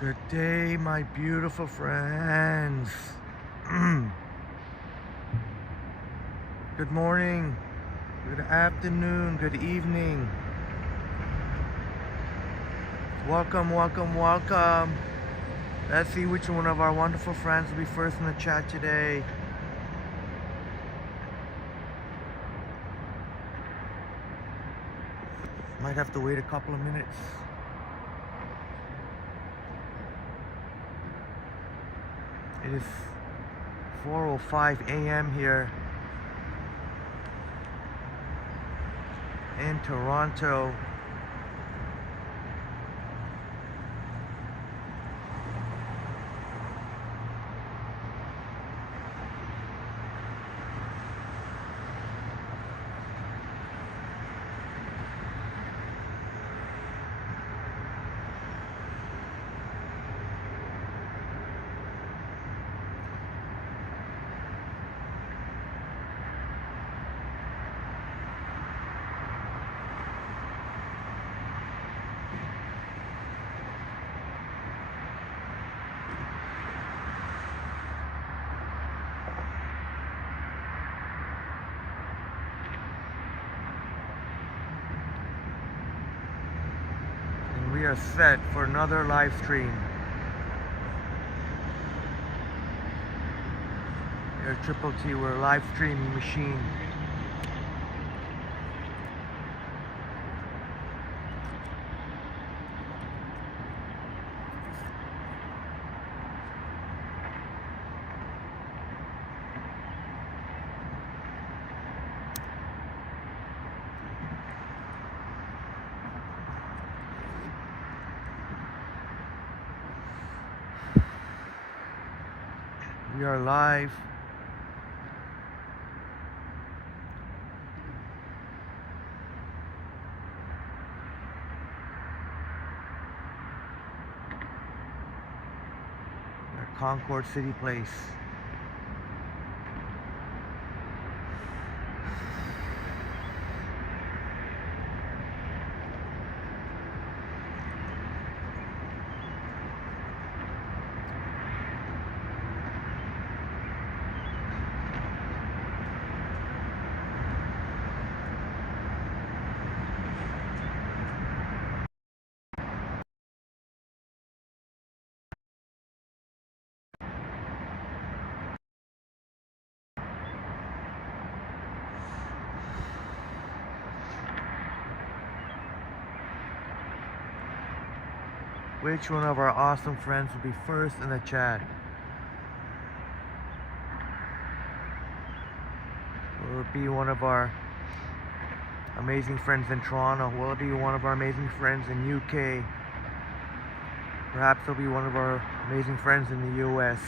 Good day, my beautiful friends. Good morning, good afternoon, good evening. Welcome, welcome, welcome. Let's see which one of our wonderful friends will be first in the chat today. Might have to wait a couple of minutes. It is 4:05 a.m. here in Toronto. We are set for another live stream. We're Triple T, we're a live streaming machine. We are live. We're at Concord City Place. Which one of our awesome friends will be first in the chat? Will it be one of our amazing friends in Toronto? Will it be one of our amazing friends in UK? Perhaps it'll be one of our amazing friends in the US.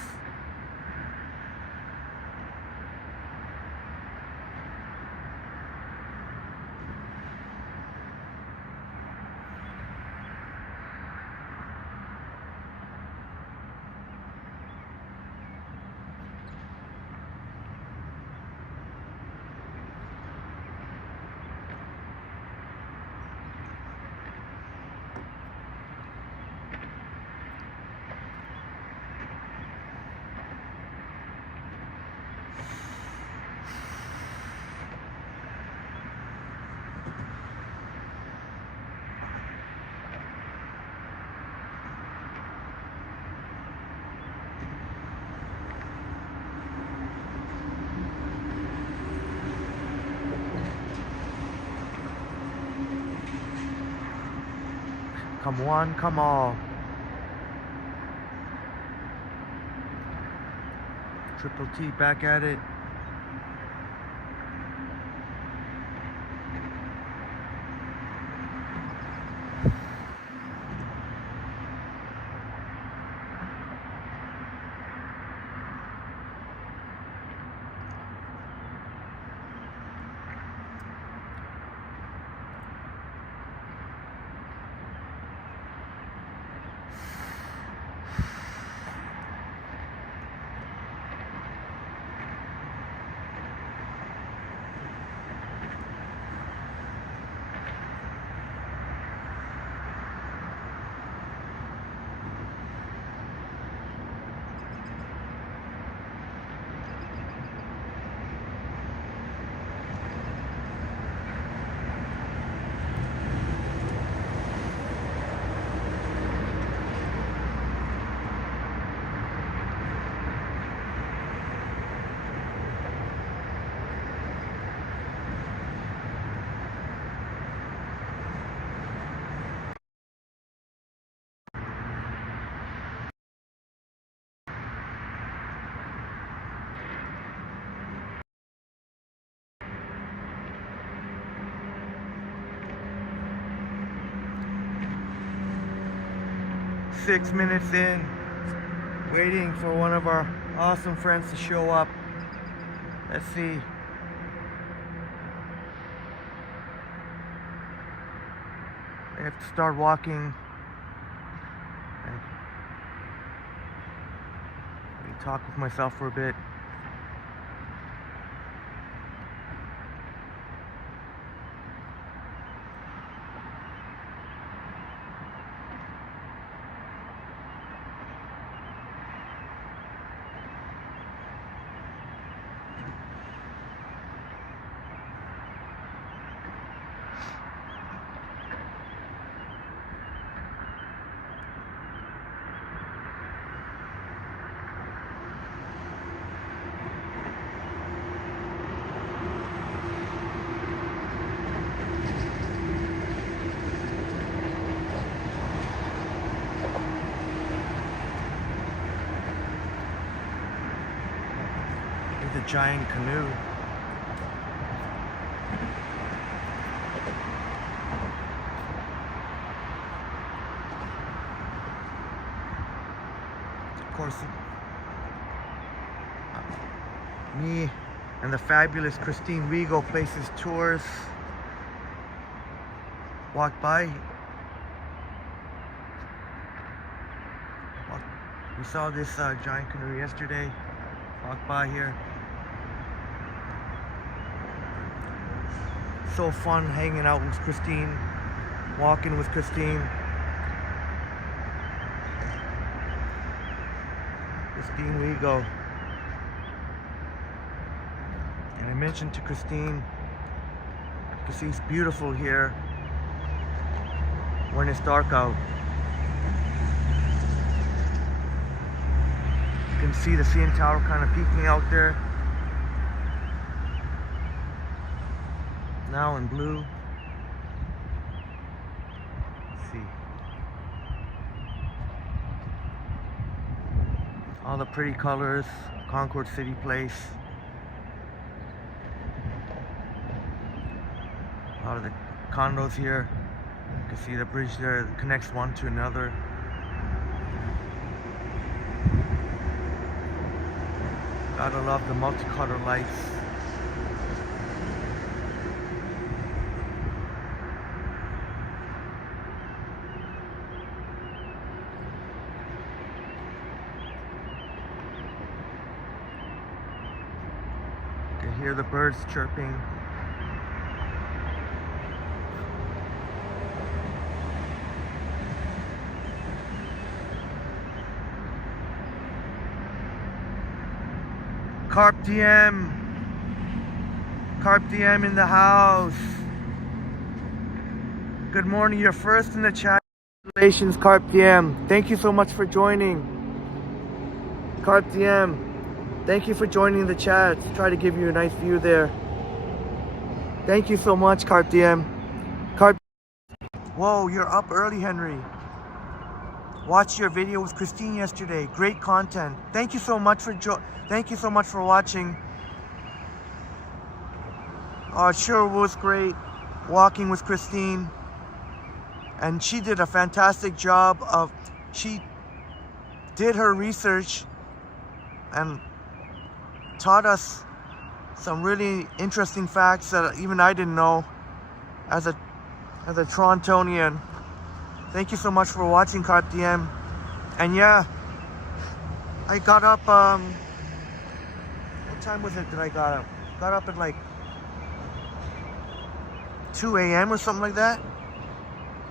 Come one, come all. Triple T back at it. 6 minutes in, waiting for one of our awesome friends to show up. Let's see. I have to start walking. Maybe talk with myself for a bit. The giant canoe. Of course, me and the fabulous Christine Rigo Places Tours walked by. We saw this giant canoe yesterday. Walked by here. So fun hanging out with Christine, walking with Christine. Christine Rigo. And I mentioned to Christine, because it's beautiful here when it's dark out. You can see the CN Tower kind of peeking out there. Now in blue. Let's see. All the pretty colors. Concord City Place. A lot of the condos here. You can see the bridge there that connects one to another. Gotta love the multicolor lights. Hear the birds chirping. Carp Diem. Carp Diem in the house. Good morning, you're first in the chat. Congratulations, Carp Diem. Thank you so much for joining. Carp Diem. Thank you for joining the chat. Try to give you a nice view there. Thank you so much, Carp Diem. Whoa, you're up early, Henry. Watched your video with Christine yesterday. Great content. Thank you so much for watching. Oh, it sure was great walking with Christine. And she did a fantastic job she did her research and taught us some really interesting facts that even I didn't know as a Torontonian. Thank you so much for watching, Carp Diem. And yeah, I got up, what time was it that I got up? Got up at like 2 a.m. or something like that.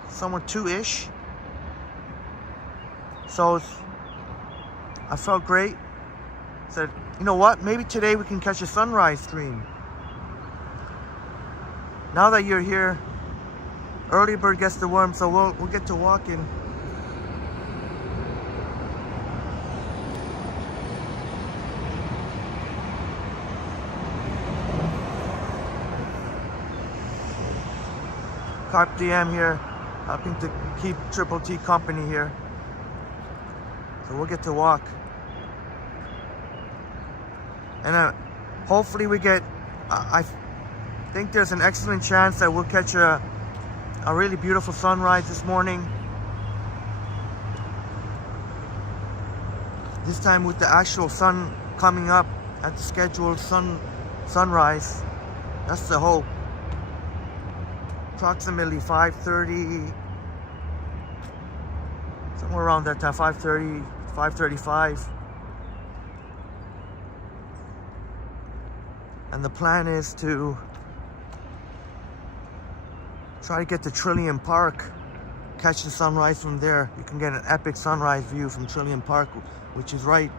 Somewhere 2-ish. So I felt great. Said, you know what, maybe today we can catch a sunrise stream. Now that you're here, early bird gets the worm, so we'll get to walking. Carp Diem here, helping to keep Triple T company here. So we'll get to walk. And hopefully we get, I think there's an excellent chance that we'll catch a really beautiful sunrise this morning. This time with the actual sun coming up at the scheduled sunrise. That's the hope. Approximately 5:30, somewhere around that time, 5:30, 5:35. And the plan is to try to get to Trillium Park, catch the sunrise from there. You can get an epic sunrise view from Trillium Park, which is right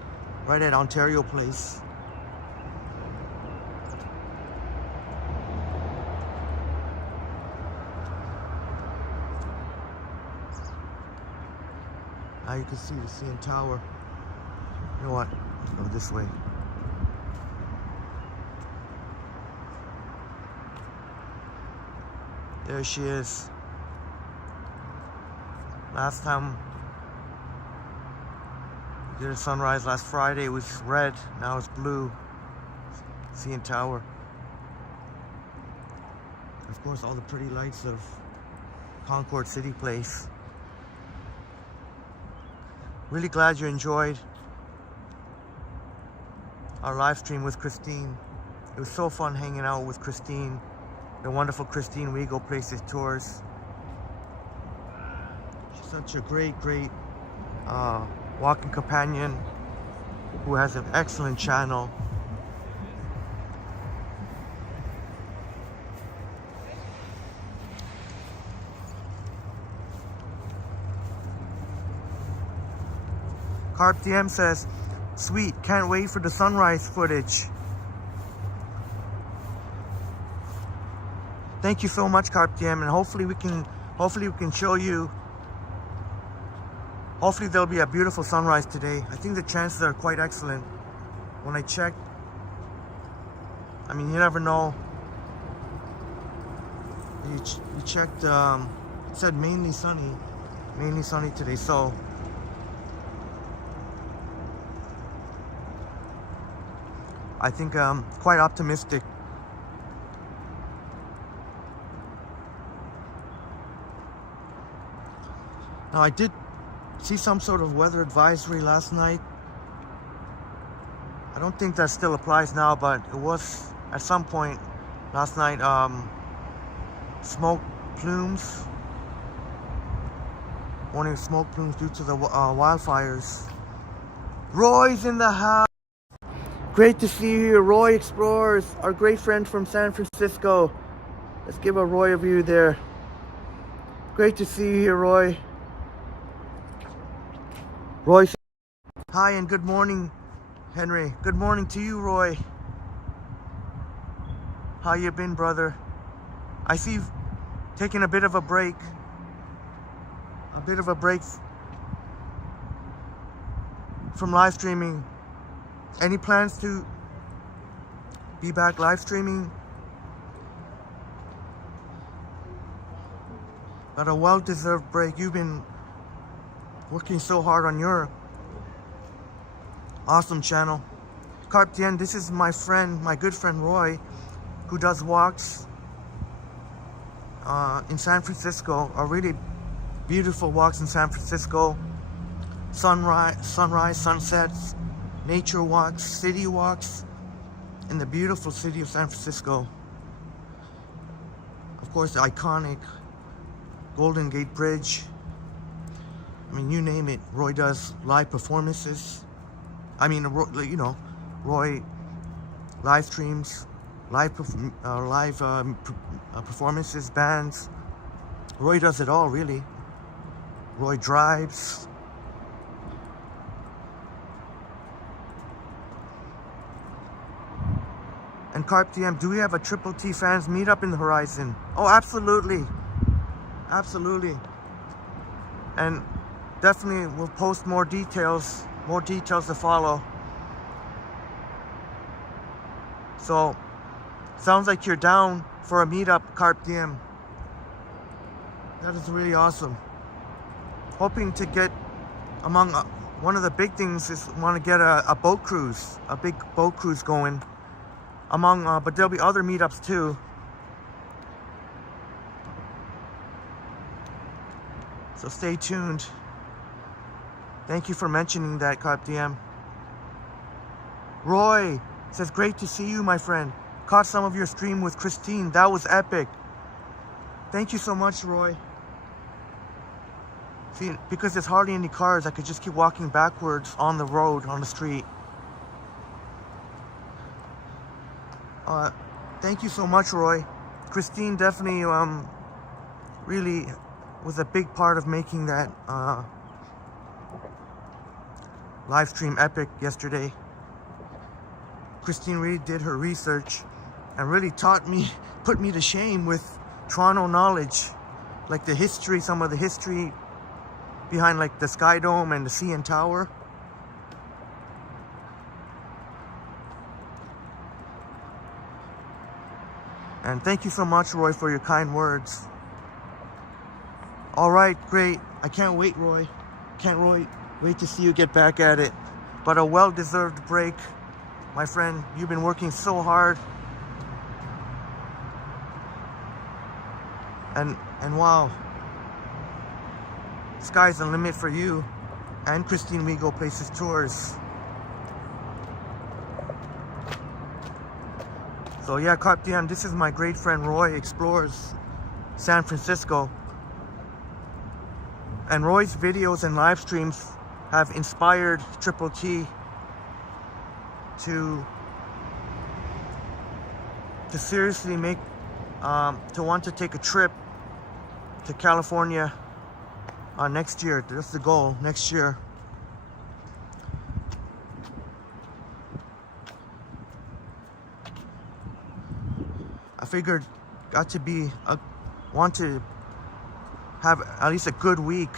at Ontario Place. Now you can see the CN Tower. You know what? Go this way. There she is. Last time we did a sunrise last Friday, it was red, now it's blue. CN Tower. Of course, all the pretty lights of Concord City Place. Really glad you enjoyed our live stream with Christine. It was so fun hanging out with Christine, the wonderful Christine We Go Places Tours. She's such a great walking companion who has an excellent channel. Carp DM says, sweet, can't wait for the sunrise footage. Thank you so much, Carp DM, and hopefully we can show you. Hopefully there'll be a beautiful sunrise today. I think the chances are quite excellent. When I checked, I mean, you never know. You checked, it said mainly sunny today, so I think I'm quite optimistic. Now, I did see some sort of weather advisory last night. I don't think that still applies now, but it was at some point last night. Smoke plumes. Warning of smoke plumes due to the wildfires. Roy's in the house. Great to see you here, Roy Explorers, our great friend from San Francisco. Let's give a Roy a view there. Great to see you here, Roy. Roy, hi and good morning, Henry. Good morning to you, Roy. How you been, brother? I see you've taken a bit of a break. From live streaming. Any plans to be back live streaming? But a well-deserved break. You've been working so hard on your awesome channel. Carp Diem, this is my friend, my good friend Roy, who does walks in San Francisco, a really beautiful walks in San Francisco. Sunrise, sunsets, nature walks, city walks in the beautiful city of San Francisco. Of course, the iconic Golden Gate Bridge. I mean, you name it, Roy does live performances. I mean, you know, Roy live streams, live performances, bands. Roy does it all, really. Roy drives. And Carp DM, do we have a Triple T fans meetup in the horizon? Oh, absolutely. Absolutely. And definitely we'll post more details to follow. So, sounds like you're down for a meetup, Carp DM. That is really awesome. Hoping to get among, one of the big things is want to get a boat cruise, a big boat cruise going. But there'll be other meetups too. So stay tuned. Thank you for mentioning that, Carp DM. Roy says, great to see you, my friend. Caught some of your stream with Christine. That was epic. Thank you so much, Roy. See, because there's hardly any cars, I could just keep walking backwards on the road, on the street. Thank you so much, Roy. Christine definitely really was a big part of making that live stream epic yesterday. Christine really did her research and really taught me, put me to shame with Toronto knowledge, like the history, some of the history behind like the Sky Dome and the CN Tower. And thank you so much, Roy, for your kind words. All right, great. I can't wait, Roy. Can't wait to see you get back at it. But a well-deserved break. My friend, you've been working so hard. And wow. Sky's the limit for you and Christine We Go Places Tours. So yeah, Carpe Diem, this is my great friend Roy, explores San Francisco. And Roy's videos and live streams have inspired Triple T to seriously make, to want to take a trip to California next year. That's the goal, next year. I figured want to have at least a good week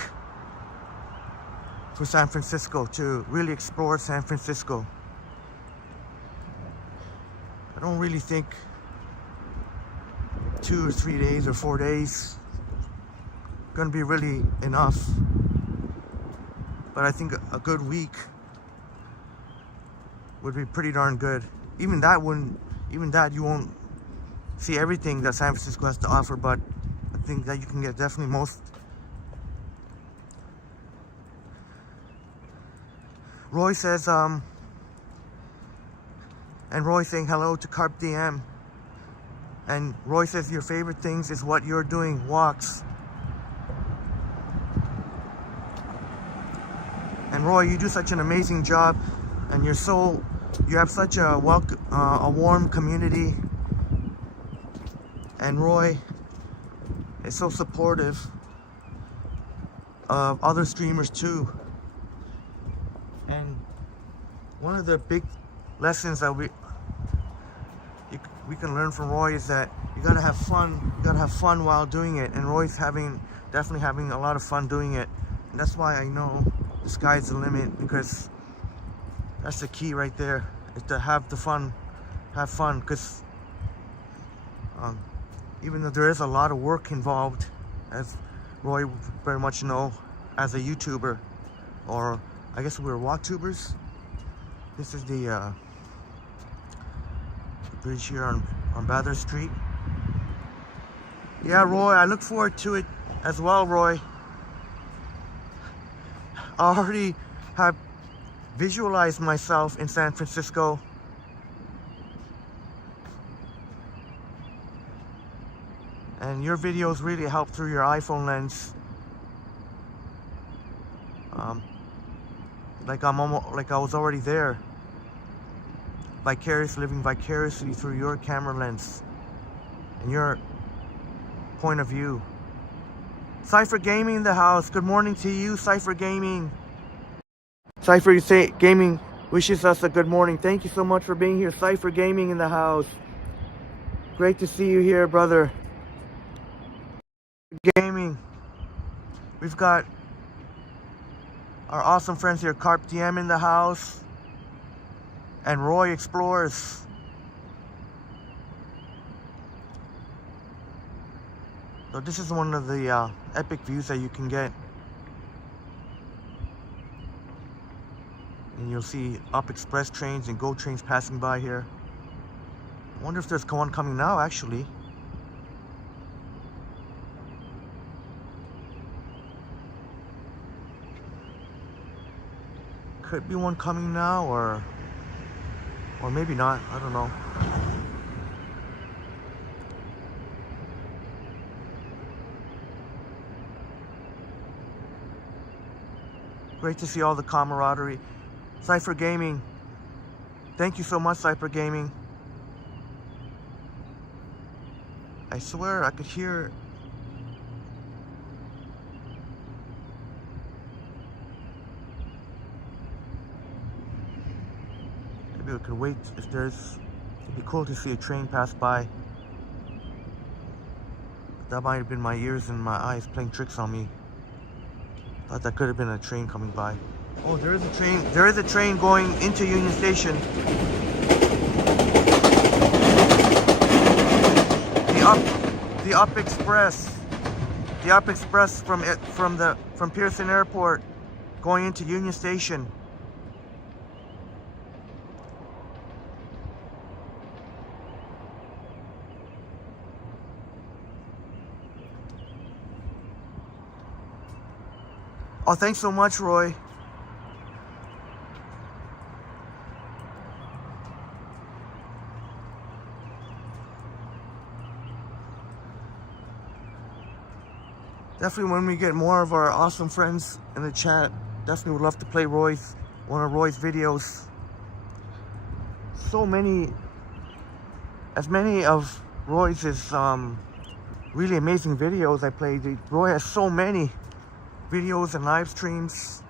for San Francisco, to really explore San Francisco. I don't really think 2 or 3 days or 4 days gonna be really enough, but I think a good week would be pretty darn good. Even that you won't see everything that San Francisco has to offer, but I think that you can get definitely most. Roy says, and Roy saying hello to Carpe Diem. And Roy says your favorite things is what you're doing, walks. And Roy, you do such an amazing job, and you have such a warm community. And Roy is so supportive of other streamers too. And one of the big lessons that we can learn from Roy is that you gotta have fun. You gotta have fun while doing it. And Roy's definitely having a lot of fun doing it. And that's why I know the sky's the limit, because that's the key right there, is to have fun. Because even though there is a lot of work involved, as Roy would very much know, as a YouTuber, or I guess we're walktubers. This is the bridge here on Bathurst Street. Yeah, Roy, I look forward to it as well, Roy. I already have visualized myself in San Francisco. And your videos really help through your iPhone lens. Like I was already there. Living vicariously through your camera lens and your point of view. Cypher Gaming in the house. Good morning to you, Cypher Gaming. Cypher Gaming wishes us a good morning. Thank you so much for being here. Cypher Gaming in the house. Great to see you here, brother. Gaming. We've got our awesome friends here, Carpe Diem in the house, and Roy Explores. So this is one of the epic views that you can get. And you'll see Up Express trains and GO trains passing by here. I wonder if there's one coming now, actually. Could be one coming now, or Or maybe not, I don't know. Great to see all the camaraderie. Cypher Gaming. Thank you so much, Cypher Gaming. I swear I could hear. Maybe we could wait if there's. It'd be cool to see a train pass by. That might have been my ears and my eyes playing tricks on me. Thought that could have been a train coming by. Oh, there is a train. There is a train going into Union Station. The Up Express. The Up Express from Pearson Airport going into Union Station. Oh, thanks so much, Roy. Definitely when we get more of our awesome friends in the chat, definitely would love to play one of Roy's videos. So many, as many of Roy's really amazing videos I played. Roy has so many videos and live streams.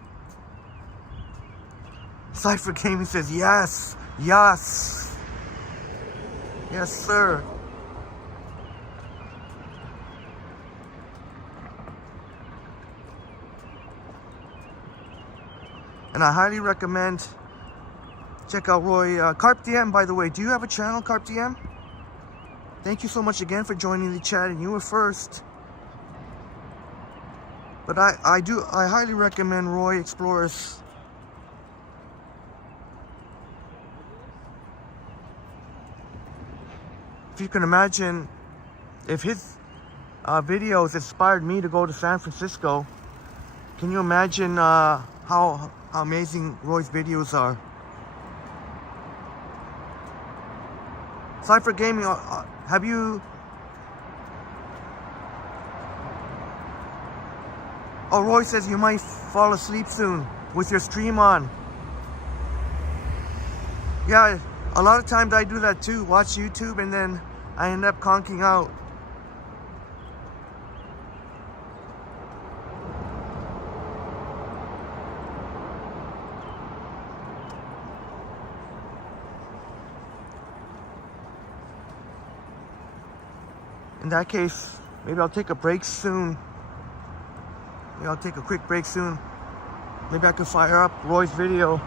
Cypher Gaming says yes, yes, yes, sir. And I highly recommend check out Roy. Carp DM, by the way, do you have a channel, Carp DM? Thank you so much again for joining the chat, and you were first. But I highly recommend Roy Explores. If you can imagine, if his videos inspired me to go to San Francisco, can you imagine how amazing Roy's videos are? Cypher Gaming, have you... Oh, Roy says you might fall asleep soon with your stream on. Yeah, a lot of times I do that too. Watch YouTube and then I end up conking out. In that case, maybe I'll take a break soon. Maybe I'll take a quick break soon. Maybe I could fire up Roy's video.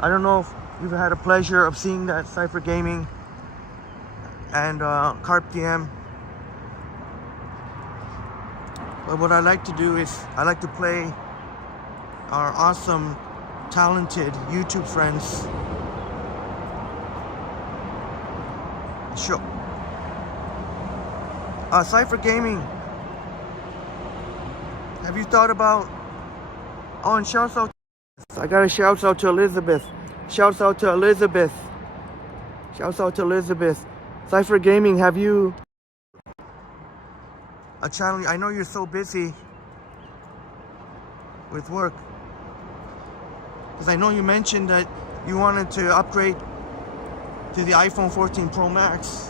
I don't know if you've had a pleasure of seeing that, Cypher Gaming and Carp DM. But what I like to do is I like to play our awesome, talented YouTube friends. Sure. Cypher Gaming, have you thought about... Oh, and shouts out... I got a shout out to Elizabeth. Shouts out to Elizabeth. Shouts out to Elizabeth. Cypher Gaming, have you... a channel? I know you're so busy with work. Because I know you mentioned that you wanted to upgrade to the iPhone 14 Pro Max.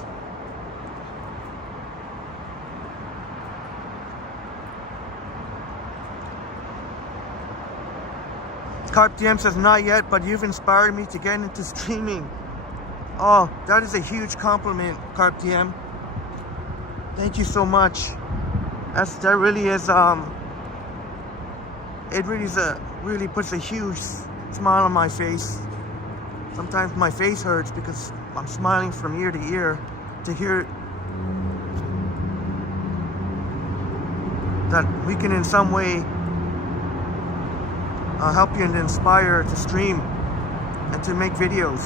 Carp DM says, not yet, but you've inspired me to get into streaming. Oh, that is a huge compliment, Carp DM. Thank you so much. That really is, it really puts a huge smile on my face. Sometimes my face hurts because I'm smiling from ear to ear to hear that we can in some way help you and inspire to stream and to make videos.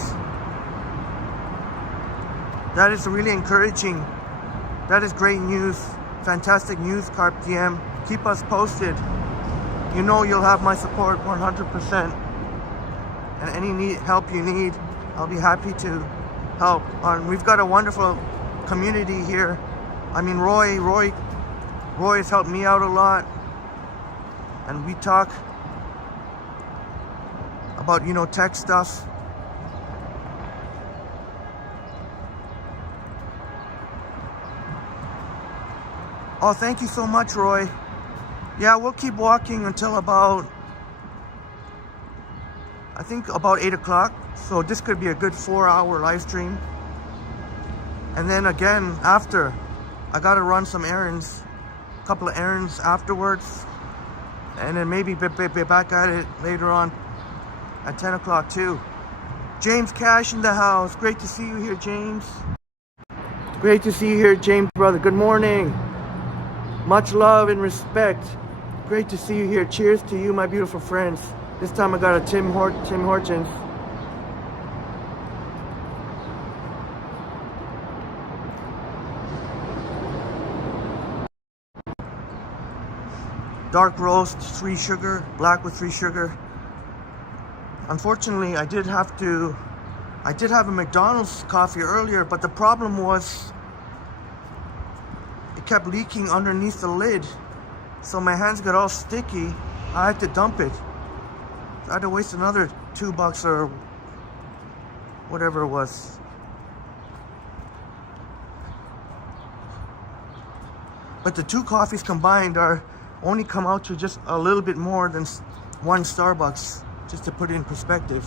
That is really encouraging. That is great news. Fantastic news, Carp DM. Keep us posted. You know you'll have my support 100%. And any help you need, I'll be happy to help. We've got a wonderful community here. I mean, Roy has helped me out a lot, and we talk about, you know, tech stuff. Oh, thank you so much, Roy. Yeah, we'll keep walking until about, I think about 8 o'clock. So this could be a good 4-hour live stream. And then again, after, I gotta run some errands, a couple of errands afterwards. And then maybe be back at it later on at 10 o'clock too. James Cash in the house. Great to see you here, James. Great to see you here, James, brother. Good morning. Much love and respect. Great to see you here. Cheers to you, my beautiful friends. This time I got a Tim Hortons. Dark roast, 3 sugar, black with 3 sugar. Unfortunately, I did have a McDonald's coffee earlier, but the problem was it kept leaking underneath the lid. So my hands got all sticky. I had to dump it. I had to waste another $2 or whatever it was. But the 2 coffees combined only come out to just a little bit more than 1 Starbucks, just to put it in perspective.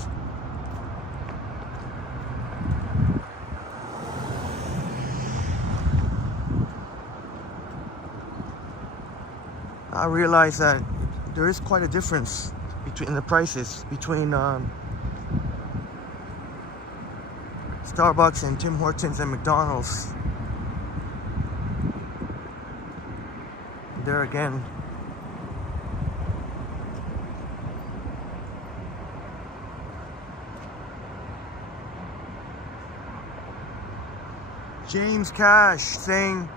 I realize that there is quite a difference between the prices between Starbucks and Tim Hortons and McDonald's. There again, James Cash saying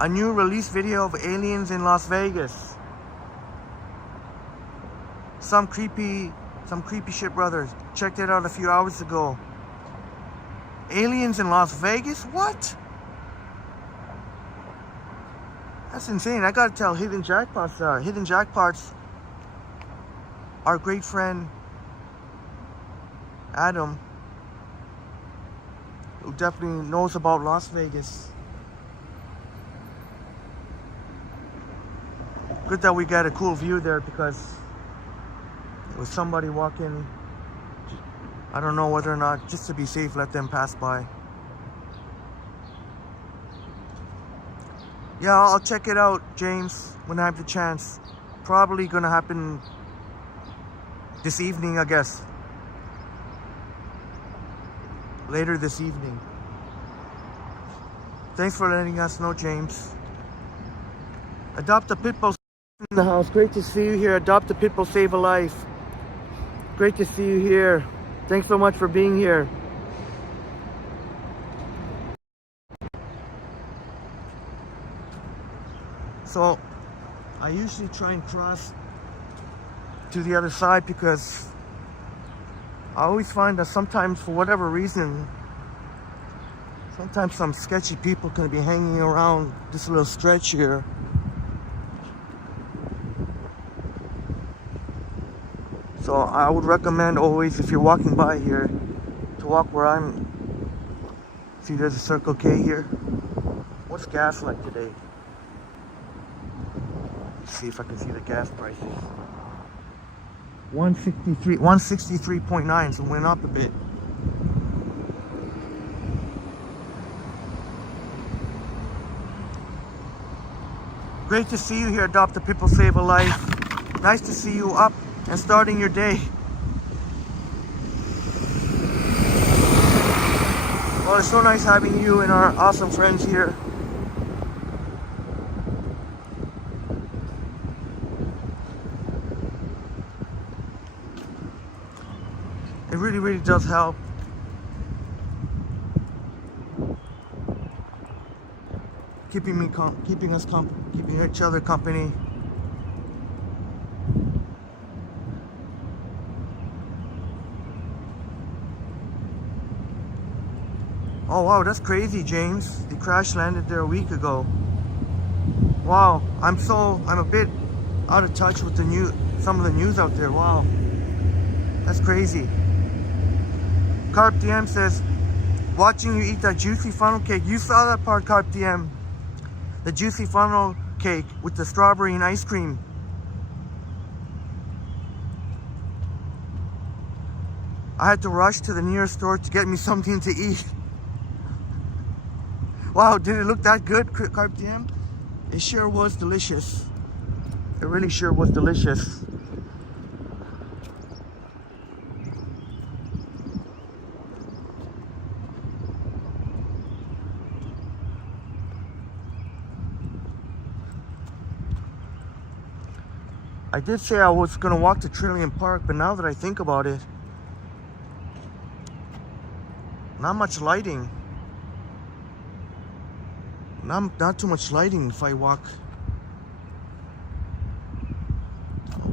a new release video of aliens in Las Vegas. Some creepy shit, brothers. Checked it out a few hours ago. Aliens in Las Vegas? What? That's insane. I gotta tell Hidden Jackpots, our great friend Adam, who definitely knows about Las Vegas. Good that we got a cool view there, because there was somebody walking. I don't know whether or not, just to be safe, let them pass by. Yeah, I'll check it out, James, when I have the chance. Probably gonna happen this evening, I guess. Later this evening. Thanks for letting us know, James. Adopt a Pitbull in the house. Great to see you here. Adopt a Pitbull, save a life. Great to see you here. Thanks so much for being here. So I usually try and cross to the other side, because I always find that sometimes, for whatever reason, sometimes some sketchy people can be hanging around this little stretch here. So I would recommend always, if you're walking by here, to walk where I'm. See, there's a Circle K here. What's gas like today? Let's see if I can see the gas prices. 163.9, so it went up a bit. Great to see you here, Adopt a Pitbull, Save a Life. Nice to see you up and starting your day. Well, it's so nice having you and our awesome friends here. It really, really does help. Keeping each other company. Oh wow, that's crazy, James. They crash landed there a week ago. Wow, I'm a bit out of touch with some of the news out there. Wow, that's crazy. Carp DM says, watching you eat that juicy funnel cake. You saw that part, Carp DM. The juicy funnel cake with the strawberry and ice cream. I had to rush to the nearest store to get me something to eat. Wow, did it look that good, Carp DM? It sure was delicious. It really sure was delicious. I did say I was gonna walk to Trillium Park, but now that I think about it, not much lighting. Not too much lighting if I walk.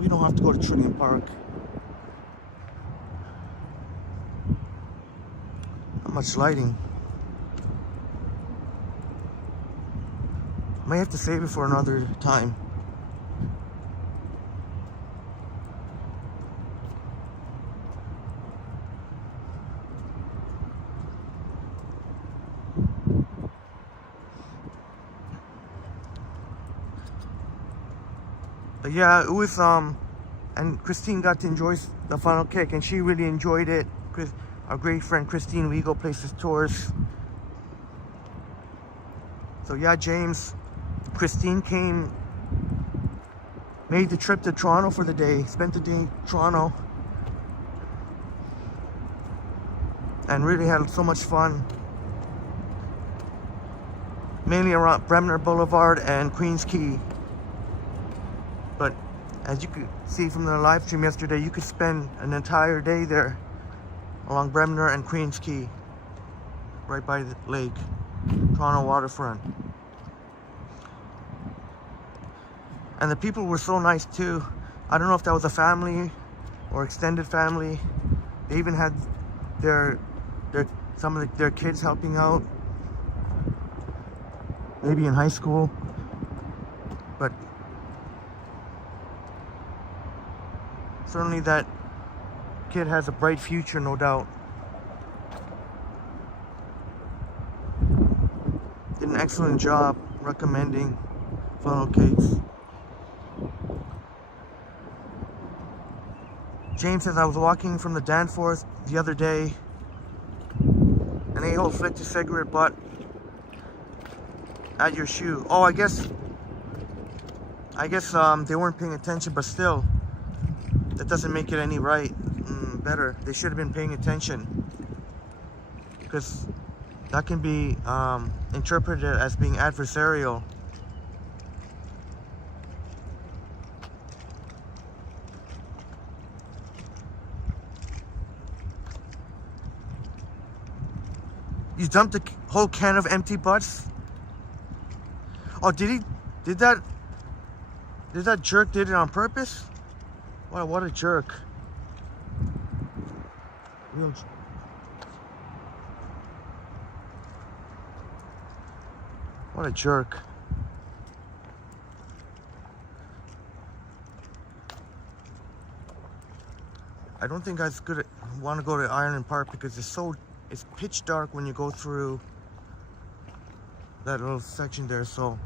We don't have to go to Trillium Park. Not much lighting. May have to save it for another time. But yeah, it was and Christine got to enjoy the funnel cake, and she really enjoyed it. Our great friend Christine Wego Places Tours. So yeah, James, Christine made the trip to Toronto for the day, spent the day in Toronto, and really had so much fun. Mainly around Bremner Boulevard and Queens Quay. But as you could see from the live stream yesterday, you could spend an entire day there along Bremner and Queens Quay, right by the lake, Toronto waterfront. And the people were so nice too. I don't know if that was a family or extended family. They even had some of their kids helping out, maybe in high school. But certainly that kid has a bright future, no doubt. Did an excellent job recommending funnel cakes. James says, I was walking from the Danforth the other day. An a-hole flicked his cigarette butt at your shoe. Oh, I guess they weren't paying attention, but still, that doesn't make it any better. They should have been paying attention, because that can be interpreted as being adversarial. You dumped a whole can of empty butts? Oh, did that jerk did it on purpose? What a jerk. What a jerk. I don't think I want to go to Ireland Park because it's pitch dark when you go through that little section there. So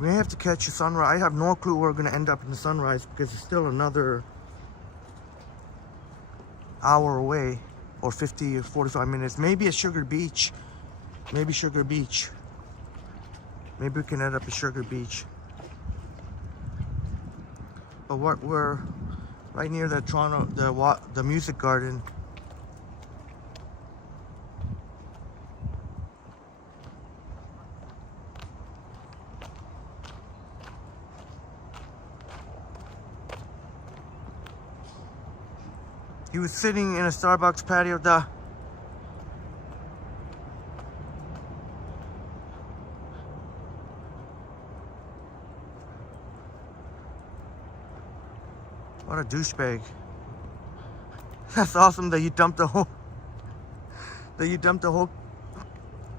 we may have to catch a sunrise. I have no clue where we're going to end up in the sunrise, because it's still another hour away, or 50 or 45 minutes. Maybe at Sugar Beach. Maybe Sugar Beach. Maybe we can end up at Sugar Beach. But we're right near the Toronto, the Music Garden. He was sitting in a Starbucks patio. What a douchebag. That's awesome that you dumped the whole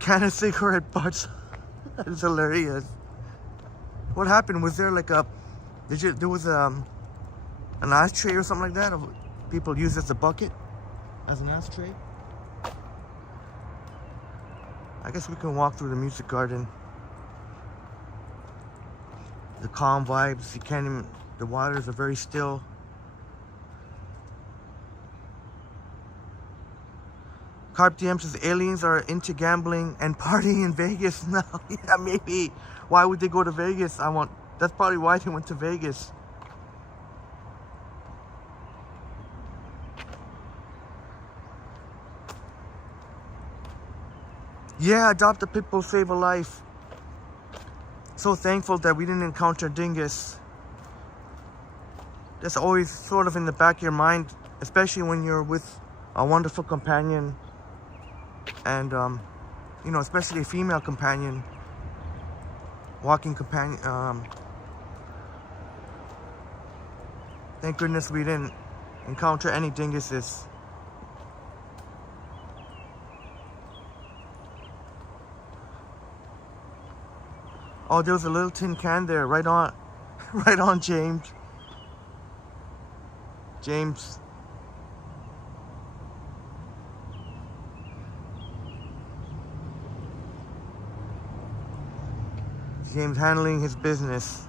can of cigarette butts. That is hilarious. What happened? Was there like a... There was an ashtray or something like that? Of people use as a bucket? As an ashtray? I guess we can walk through the music garden. The calm vibes. You can't even... The waters are very still. Carp DM says aliens are into gambling and partying in Vegas now. Yeah, maybe. Why would they go to Vegas? That's probably why they went to Vegas. Yeah, adopt a pit bull, save a life. So thankful that we didn't encounter dingus. That's always sort of in the back of your mind, especially when you're with a wonderful companion. And, you know, especially a female companion, walking companion. Thank goodness we didn't encounter any dinguses. Oh, there was a little tin can there. Right on. Right on, James. James. James handling his business.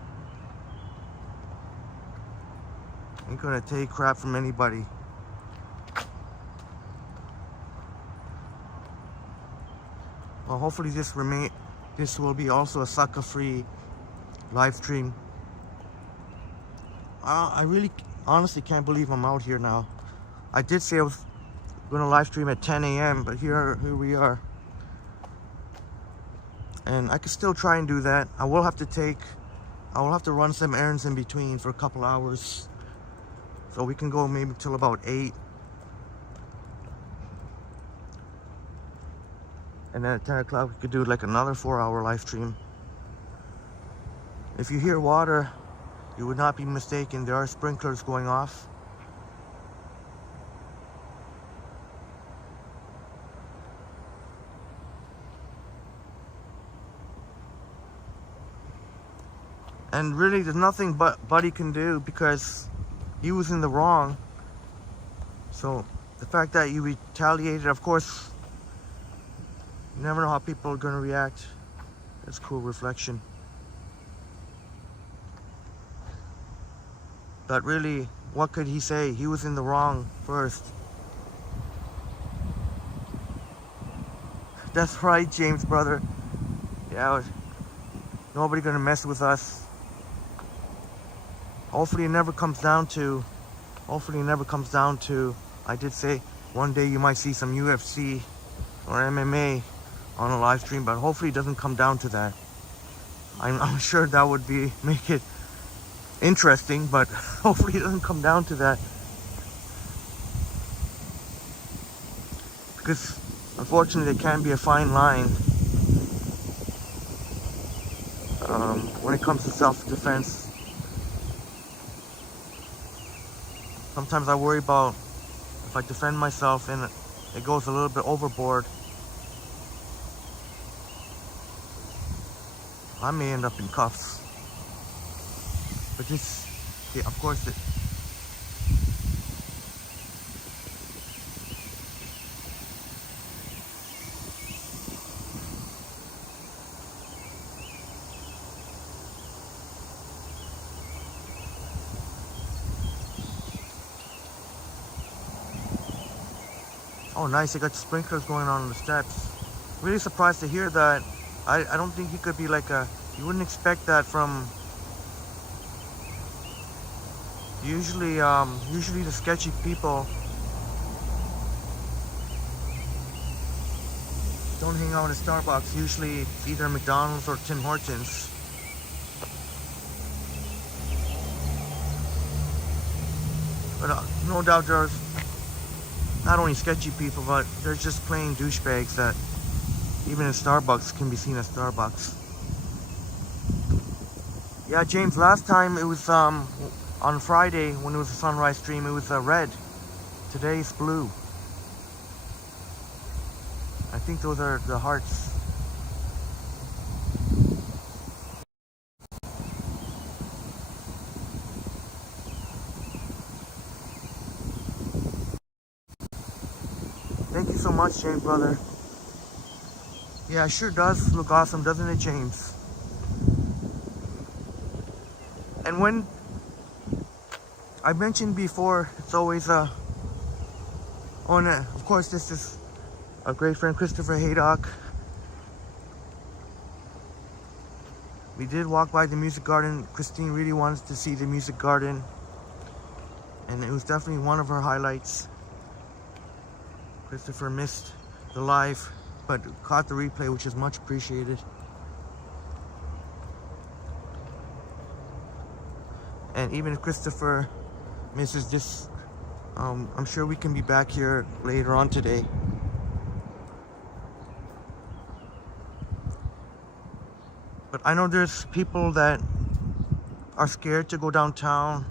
Ain't gonna take crap from anybody. Well, hopefully this will be also a sucker-free live stream. I really honestly can't believe I'm out here now. I did say I was gonna live stream at 10 a.m. but here we are. And I could still try and do that. I will have to run some errands in between for a couple hours. So we can go maybe till about 8. And then at 10 o'clock we could do like another 4-hour live stream. If you hear water, you would not be mistaken. There are sprinklers going off. And really, there's nothing Buddy can do because he was in the wrong. So the fact that you retaliated, of course, you never know how people are going to react. That's cool reflection. But really, what could he say? He was in the wrong first. That's right, James, brother. Yeah, nobody gonna mess with us. Hopefully it never comes down to, I did say one day you might see some UFC or MMA on a live stream, but hopefully it doesn't come down to that. I'm sure that would make it interesting, but hopefully it doesn't come down to that. Because unfortunately there can be a fine line when it comes to self-defense. Sometimes I worry about if I defend myself and it goes a little bit overboard, I may end up in cuffs. But this, yeah, of course, oh nice, they got sprinklers going on the steps. Really surprised to hear that. I don't think he could be like you wouldn't expect that from, usually the sketchy people don't hang out at Starbucks. Usually it's either McDonald's or Tim Hortons. But no doubt there's not only sketchy people, but there's just plain douchebags that even in Starbucks can be seen as Starbucks. Yeah, James, last time it was on Friday when it was a sunrise stream, it was red. Today it's blue. I think those are the hearts. Thank you so much, James, brother. Yeah, it sure does look awesome, doesn't it, James? And when I mentioned before, it's always of course, this is our great friend Christopher Haydock. We did walk by the music garden. Christine really wanted to see the music garden, and it was definitely one of her highlights. Christopher missed the live, but caught the replay, which is much appreciated. And even if Christopher misses this, I'm sure we can be back here later on today. But I know there's people that are scared to go downtown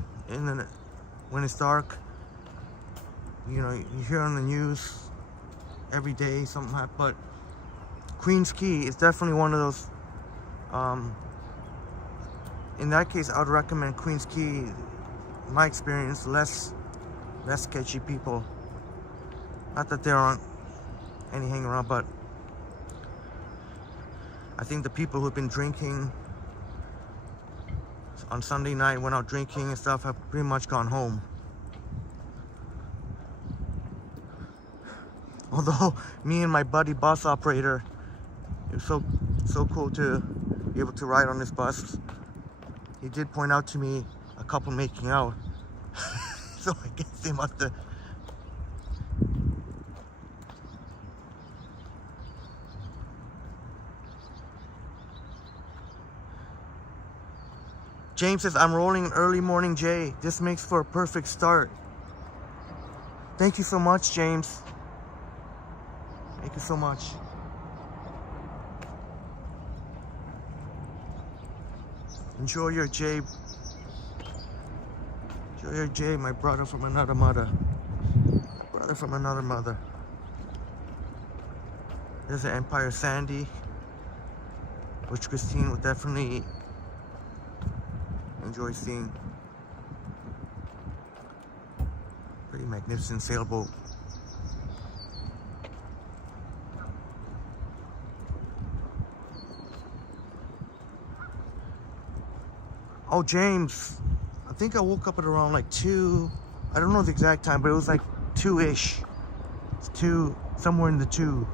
when it's dark. You know, you hear on the news every day something happened, but Queens Quay is definitely one of those. In that case, I would recommend Queens Quay. In my experience, less sketchy people. Not that there aren't any hanging around, but I think the people who've been drinking on Sunday night, went out drinking and stuff, have pretty much gone home. Although me and my buddy bus operator, it was so cool to be able to ride on this bus. He did point out to me a couple making out. So I guess they must have. James says, I'm rolling an early morning J. This makes for a perfect start. Thank you so much, James. Thank you so much. Enjoy your J. Enjoy your J, my brother from another mother. Brother from another mother. There's an Empire Sandy, which Christine would definitely enjoy seeing. Pretty magnificent sailboat. Oh, James, I think I woke up at around like 2. I don't know the exact time, but it was like 2-ish. It's 2, somewhere in the 2.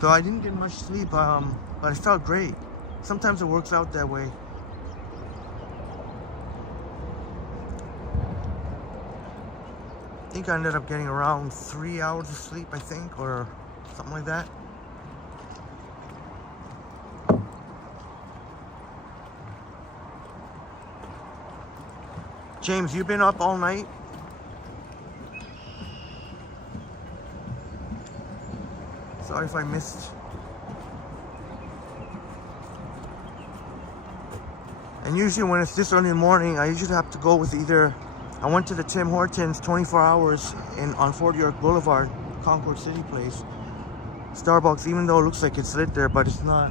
So I didn't get much sleep, but I felt great. Sometimes it works out that way. I think I ended up getting around 3 hours of sleep, I think, or something like that. James, you been up all night? Sorry if I missed. And usually when it's this early in the morning, I usually have to go with either, I went to the Tim Hortons 24 hours on Fort York Boulevard, Concord City Place. Starbucks, even though it looks like it's lit there, but it's not.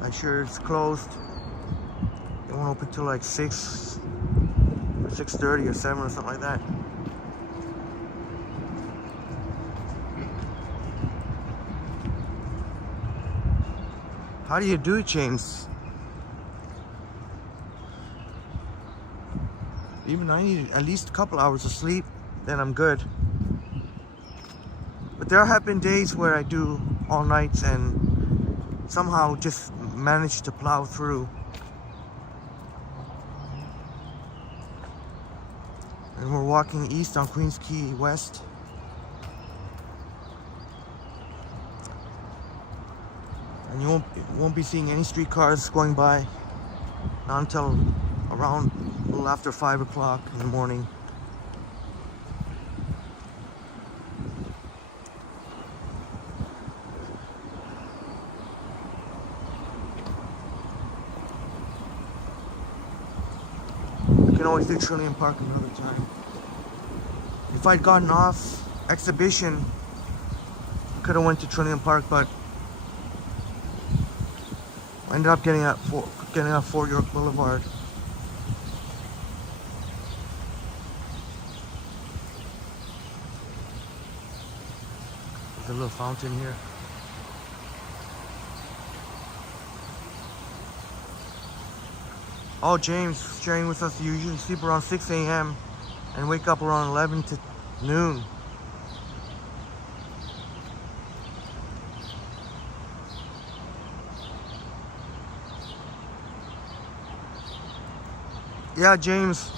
I'm sure it's closed. It won't open till like 6 or 6:30 or 7 or something like that. How do you do it, James? Even I need at least a couple hours of sleep, then I'm good. But there have been days where I do all nights and somehow just manage to plow through. And we're walking east on Queens Quay West. And you won't be seeing any streetcars going by, not until around a little after 5 o'clock in the morning. You can always do Trillium Park another time. If I'd gotten off Exhibition, could have went to Trillium Park, but I ended up getting off Fort York Boulevard. There's a little fountain here. Oh, James sharing with us, you usually sleep around 6 a.m. and wake up around 11 to noon. Yeah, James.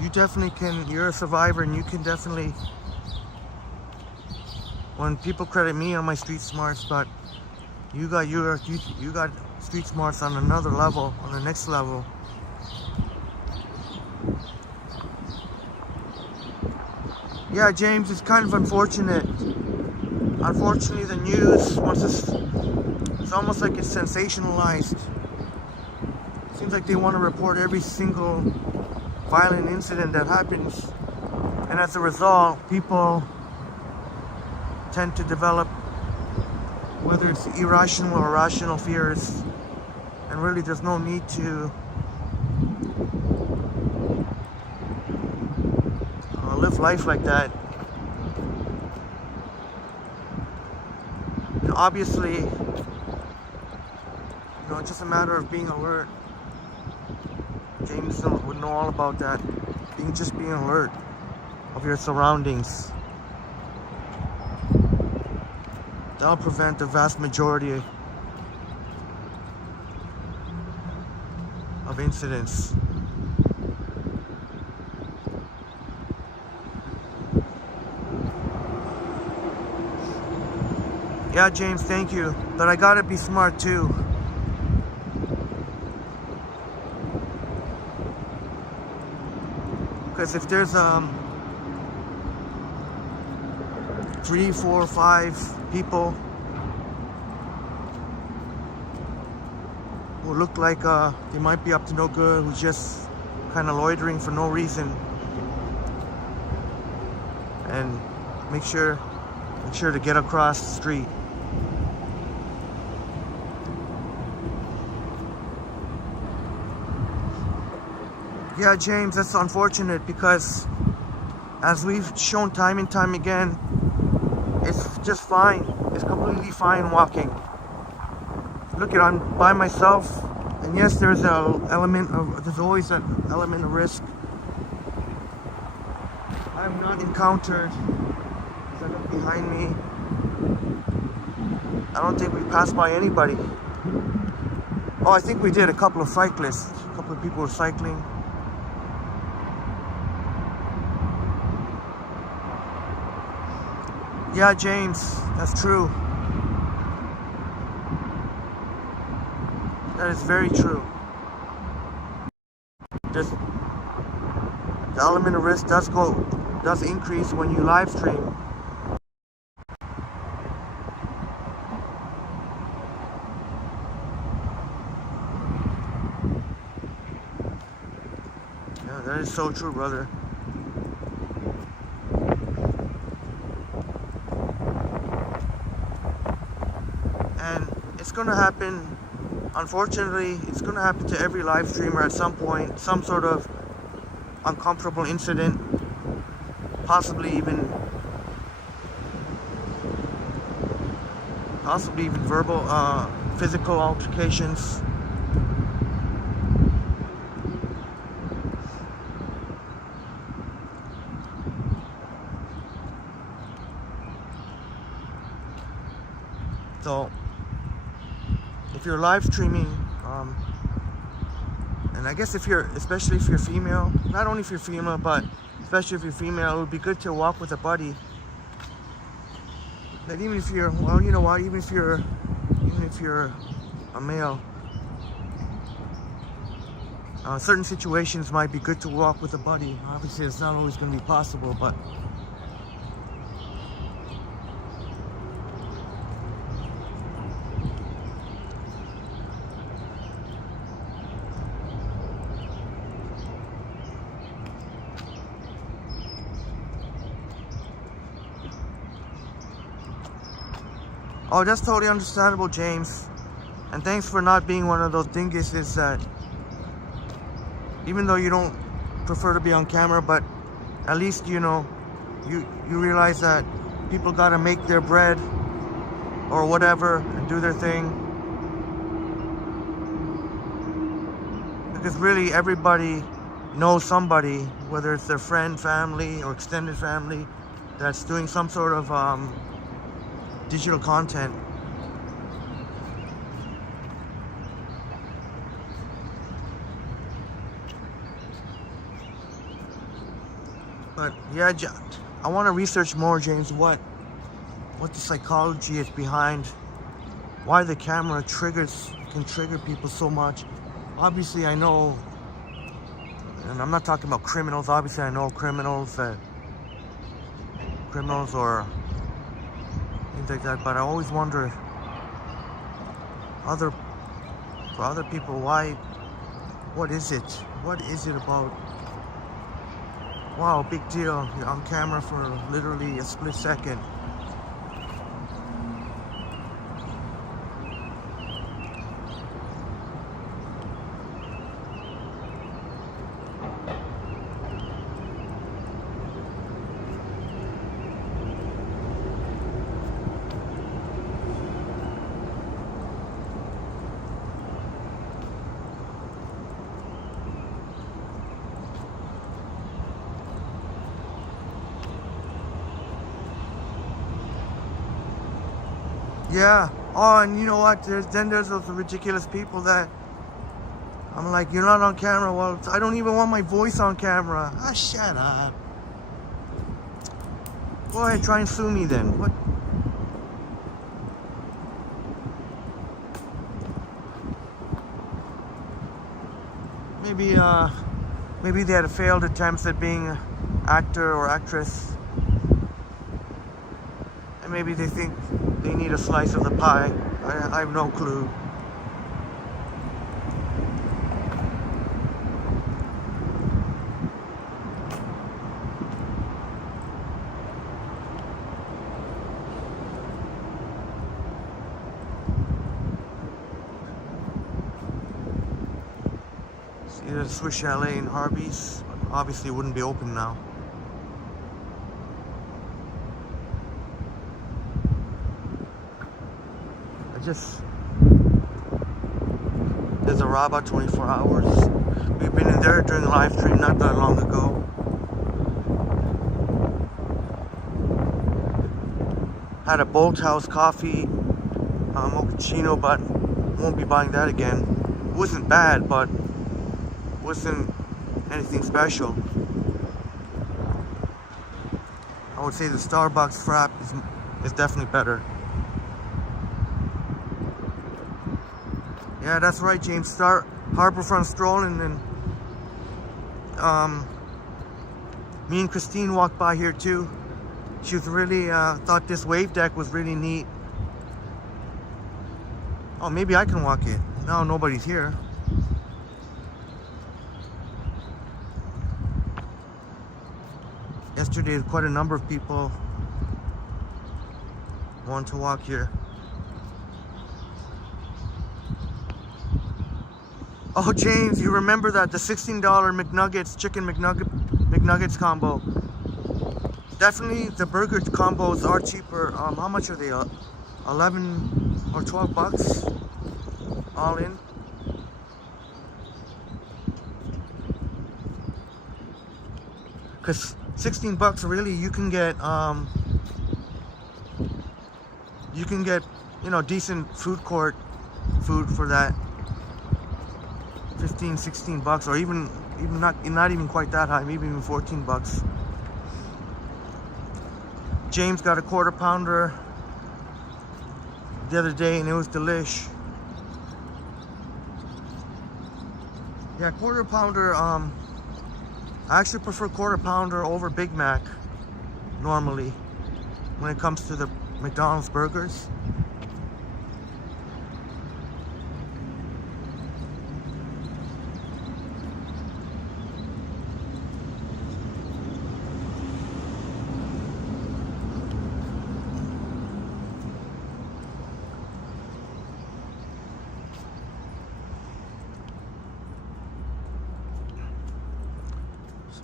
You definitely can, you're a survivor, and you can definitely, when people credit me on my street smarts, but you got you got street smarts on another level, on the next level. Yeah, James, it's kind of unfortunate. Unfortunately, the news, once it's almost like it's sensationalized. It seems like they want to report every single violent incident that happens, and as a result, people tend to develop, whether it's irrational or rational fears, and really there's no need to live life like that. You know, obviously, it's just a matter of being alert. James would know all about that. Being alert of your surroundings. That'll prevent the vast majority of incidents. Yeah, James, thank you. But I gotta be smart too. Because if there's 3, 4, 5 people who look like they might be up to no good, who's just kind of loitering for no reason, and make sure to get across the street. Yeah, James, that's unfortunate, because as we've shown time and time again, it's just fine. It's completely fine walking. Look, I'm by myself, and yes, there's always an element of risk. I have not encountered, as I look behind me, I don't think we passed by anybody. Oh, I think we did. A couple of cyclists, a couple of people were cycling. Yeah, James, that's true. That is very true. The element of risk does increase when you live stream. Yeah, that is so true, brother. It's gonna happen, unfortunately, it's gonna happen to every live streamer at some point, some sort of uncomfortable incident, possibly even verbal, physical altercations. So if you're live streaming, and I guess especially if you're female, not only if you're female, but especially if you're female, it would be good to walk with a buddy. That even if you're, well, you know what, even if you're a male, certain situations might be good to walk with a buddy. Obviously, it's not always going to be possible, but oh, that's totally understandable, James. And thanks for not being one of those dinguses that, even though you don't prefer to be on camera, but at least, you know, you realize that people got to make their bread or whatever and do their thing. Because really everybody knows somebody, whether it's their friend, family, or extended family, that's doing some sort of digital content. But yeah, I want to research more, James, what the psychology is behind why the camera can trigger people so much. Obviously, I know, and I'm not talking about criminals. Obviously, I know criminals or things like that. But I always wonder, for other people, why? What is it? What is it about? Wow, big deal. You're on camera for literally a split second. Yeah. Oh, and you know what? There's those ridiculous people that I'm like, you're not on camera. Well, I don't even want my voice on camera. Ah, shut up. Go ahead, try and sue me then. What? Maybe they had failed attempts at being an actor or actress. And maybe they think they need a slice of the pie. I have no clue. See the Swiss Chalet in Harvey's. Obviously, it wouldn't be open now. There's a Rabba 24 hours. We've been in there during the live stream not that long ago. Had a Bolt House coffee, mochaccino, but won't be buying that again. It wasn't bad, but wasn't anything special. I would say the Starbucks frap is definitely better. Yeah, that's right, James. Harbourfront strolling, and me and Christine walked by here too. She was really thought this wave deck was really neat. Oh, maybe I can walk it. No, nobody's here. Yesterday, quite a number of people wanted to walk here. Oh, James, you remember that the $16 McNuggets, chicken McNuggets combo. Definitely the burger combos are cheaper. How much are they? 11 or 12 bucks all in. Cause 16 bucks really you can get you know, decent food court food for that. 15, 16 bucks, or even not even quite that high, maybe even 14 bucks. James got a quarter pounder the other day and it was delish. Yeah, quarter pounder, I actually prefer quarter pounder over Big Mac normally when it comes to the McDonald's burgers.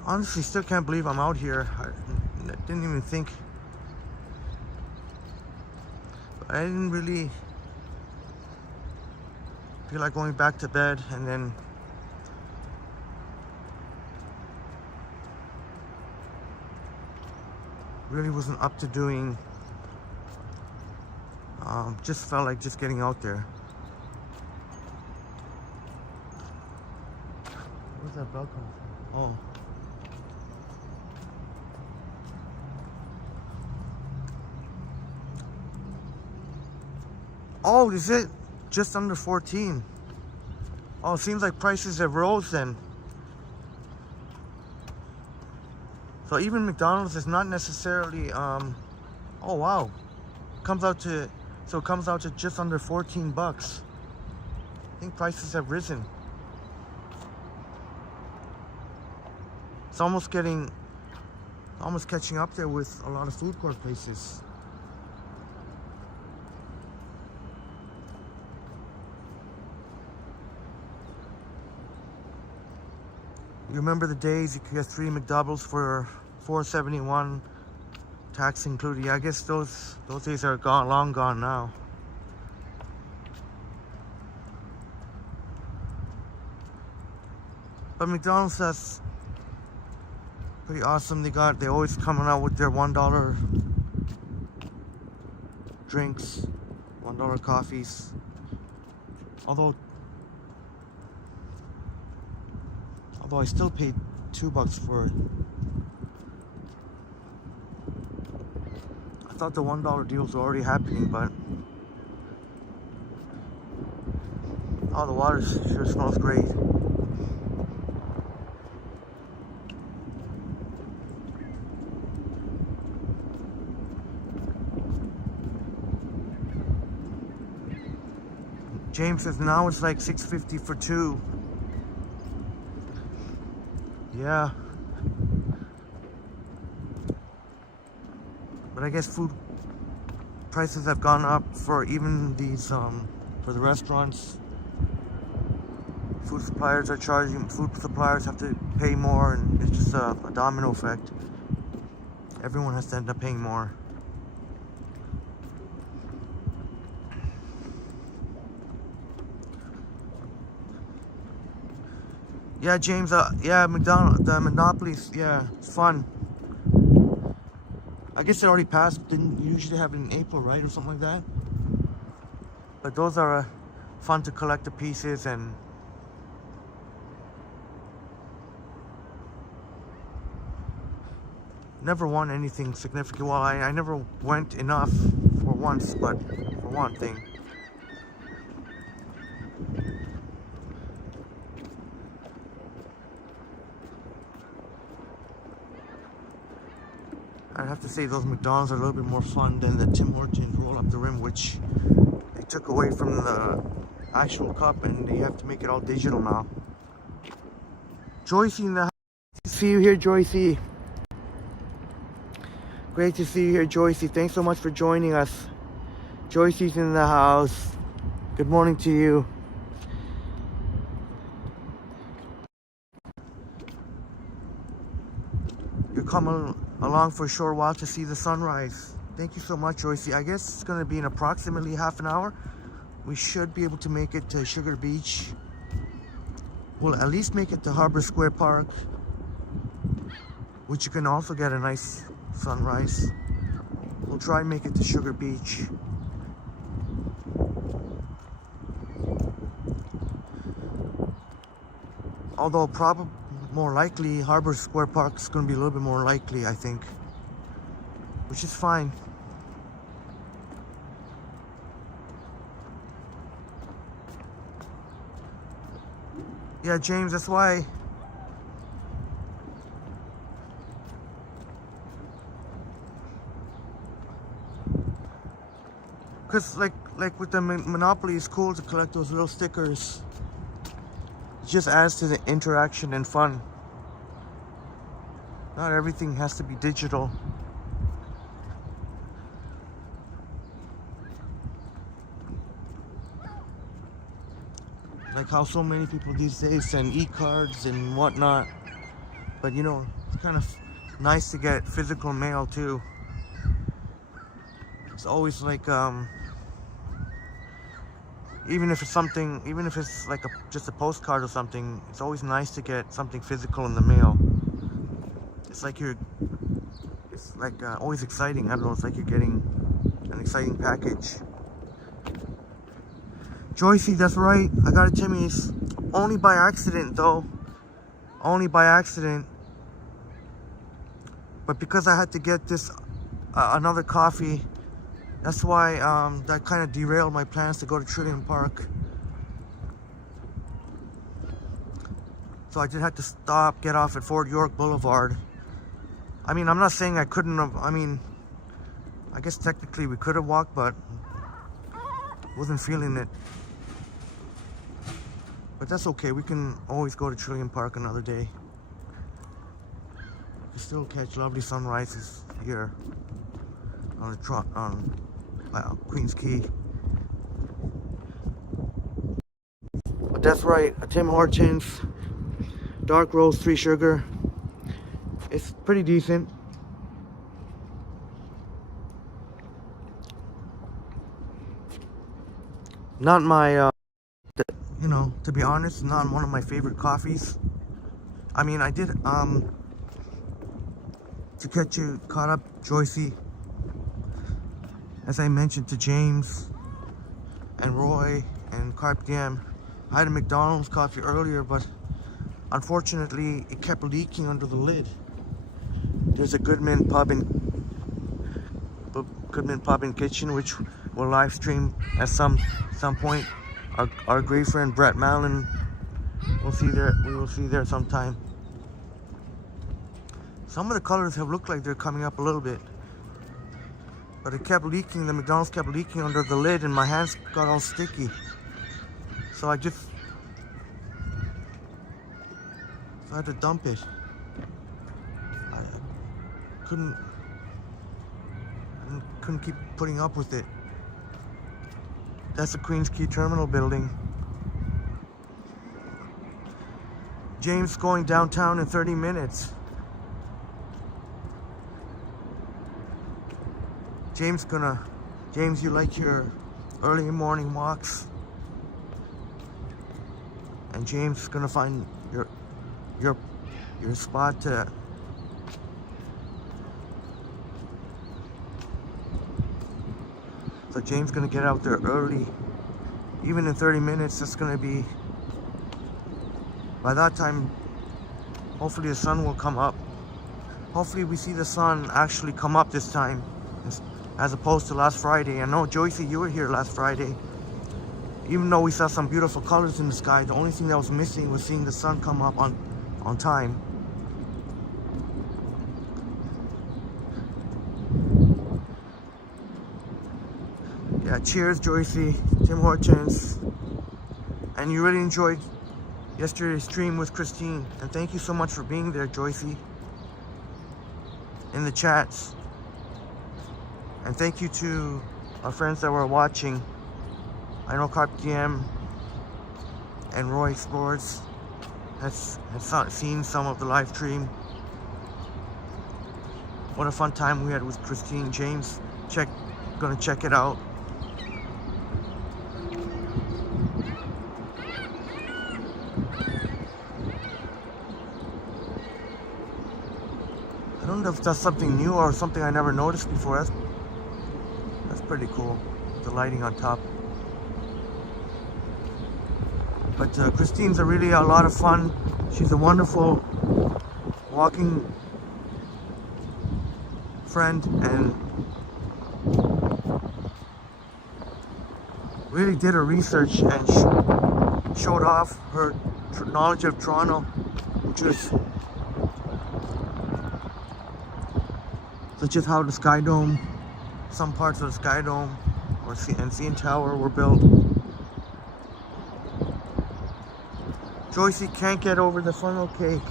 Honestly, still can't believe I'm out here. I didn't even think. I didn't really feel like going back to bed, and then really wasn't up to doing. Just felt like just getting out there. Where's that bell coming from? Oh. Oh, is it just under 14? Oh, it seems like prices have rose then. So even McDonald's is not necessarily, oh wow. It comes out to just under 14 bucks. I think prices have risen. It's almost catching up there with a lot of food court places. You remember the days you could get 3 McDoubles for $4.71, tax included. Yeah, I guess those days are long gone now. But McDonald's, that's pretty awesome. They always coming out with their $1 drinks, $1 coffees. Although I still paid $2 for it. I thought the $1 deals were already happening, but oh, the water sure smells great. James says now it's like $6.50 for 2. Yeah. But I guess food prices have gone up for even these, for the restaurants. Food suppliers have to pay more, and it's just a domino effect. Everyone has to end up paying more. Yeah, James, yeah, the Monopolies, yeah, it's fun. I guess it already passed, didn't usually have it in April, right, or something like that? But those are fun to collect the pieces, and never won anything significant. Well, I never went enough for once, but for one thing. I'd have to say those McDonald's are a little bit more fun than the Tim Hortons roll up the rim, which they took away from the actual cup, and they have to make it all digital now. Joycey in the house. See you here, Joycey. Great to see you here, Joycey. Thanks so much for joining us. Joycey's in the house. Good morning to you. You're coming along for a short while to see the sunrise. Thank you so much, Joycey. I guess it's going to be in approximately half an hour. We should be able to make it to Sugar Beach. We'll at least make it to Harbor Square Park, which you can also get a nice sunrise. We'll try and make it to Sugar Beach. Although probably more likely Harbor Square Park is going to be a little bit more likely, I think, which is fine. Yeah, James, that's why because like with the Monopoly, it's cool to collect those little stickers. It just adds to the interaction and fun. Not everything has to be digital. Like how so many people these days send e-cards and whatnot. But you know, it's kind of nice to get physical mail too. It's always like even if it's like just a postcard or something, it's always nice to get something physical in the mail. It's like always exciting. I don't know, it's like you're getting an exciting package. Joycey, that's right, I got a Jimmy's. Only by accident though. Only by accident. But because I had to get this another coffee, that's why that kind of derailed my plans to go to Trillium Park. So I just had to stop, get off at Fort York Boulevard. I mean, I'm not saying I couldn't have, I mean, I guess technically we could have walked, but wasn't feeling it. But that's okay, we can always go to Trillium Park another day. You still catch lovely sunrises here on Queens Quay. But that's right, a Tim Hortons dark roast 3 sugar. It's pretty decent. Not my you know, to be honest, not one of my favorite coffees. I mean, I did to get you caught up, Joycey, as I mentioned to James and Roy and Carpe Diem, I had a McDonald's coffee earlier, but unfortunately it kept leaking under the lid. There's a Goodman Pub and Kitchen, which will live stream at some point. Our great friend Brett Mallon we will see there sometime. Some of the colors have looked like they're coming up a little bit, but it kept leaking. The McDonald's kept leaking under the lid and my hands got all sticky. So I had to dump it. I couldn't keep putting up with it. That's the Queens Quay Terminal building. James going downtown in 30 minutes. James, you like your early morning walks? And James is gonna find your spot to So James gonna get out there early. Even in 30 minutes, that's gonna be, by that time, hopefully the sun will come up. Hopefully we see the sun actually come up this time, as opposed to last Friday. I know, Joycey, you were here last Friday. Even though we saw some beautiful colors in the sky, the only thing that was missing was seeing the sun come up on time. Yeah, cheers, Joycey, Tim Hortons. And you really enjoyed yesterday's stream with Christine. And thank you so much for being there, Joycey, in the chats. And thank you to our friends that were watching. I know Carpe Diem and Roy Explores has seen some of the live stream. What a fun time we had with Christine. James, gonna check it out. I don't know if that's something new or something I never noticed before. That's pretty cool, the lighting on top. But Christine's really a lot of fun. She's a wonderful walking friend and really did her research and showed off her knowledge of Toronto, which was such as how the Sky Dome, some parts of the Sky Dome and CN Tower were built. Joycey can't get over the funnel cake.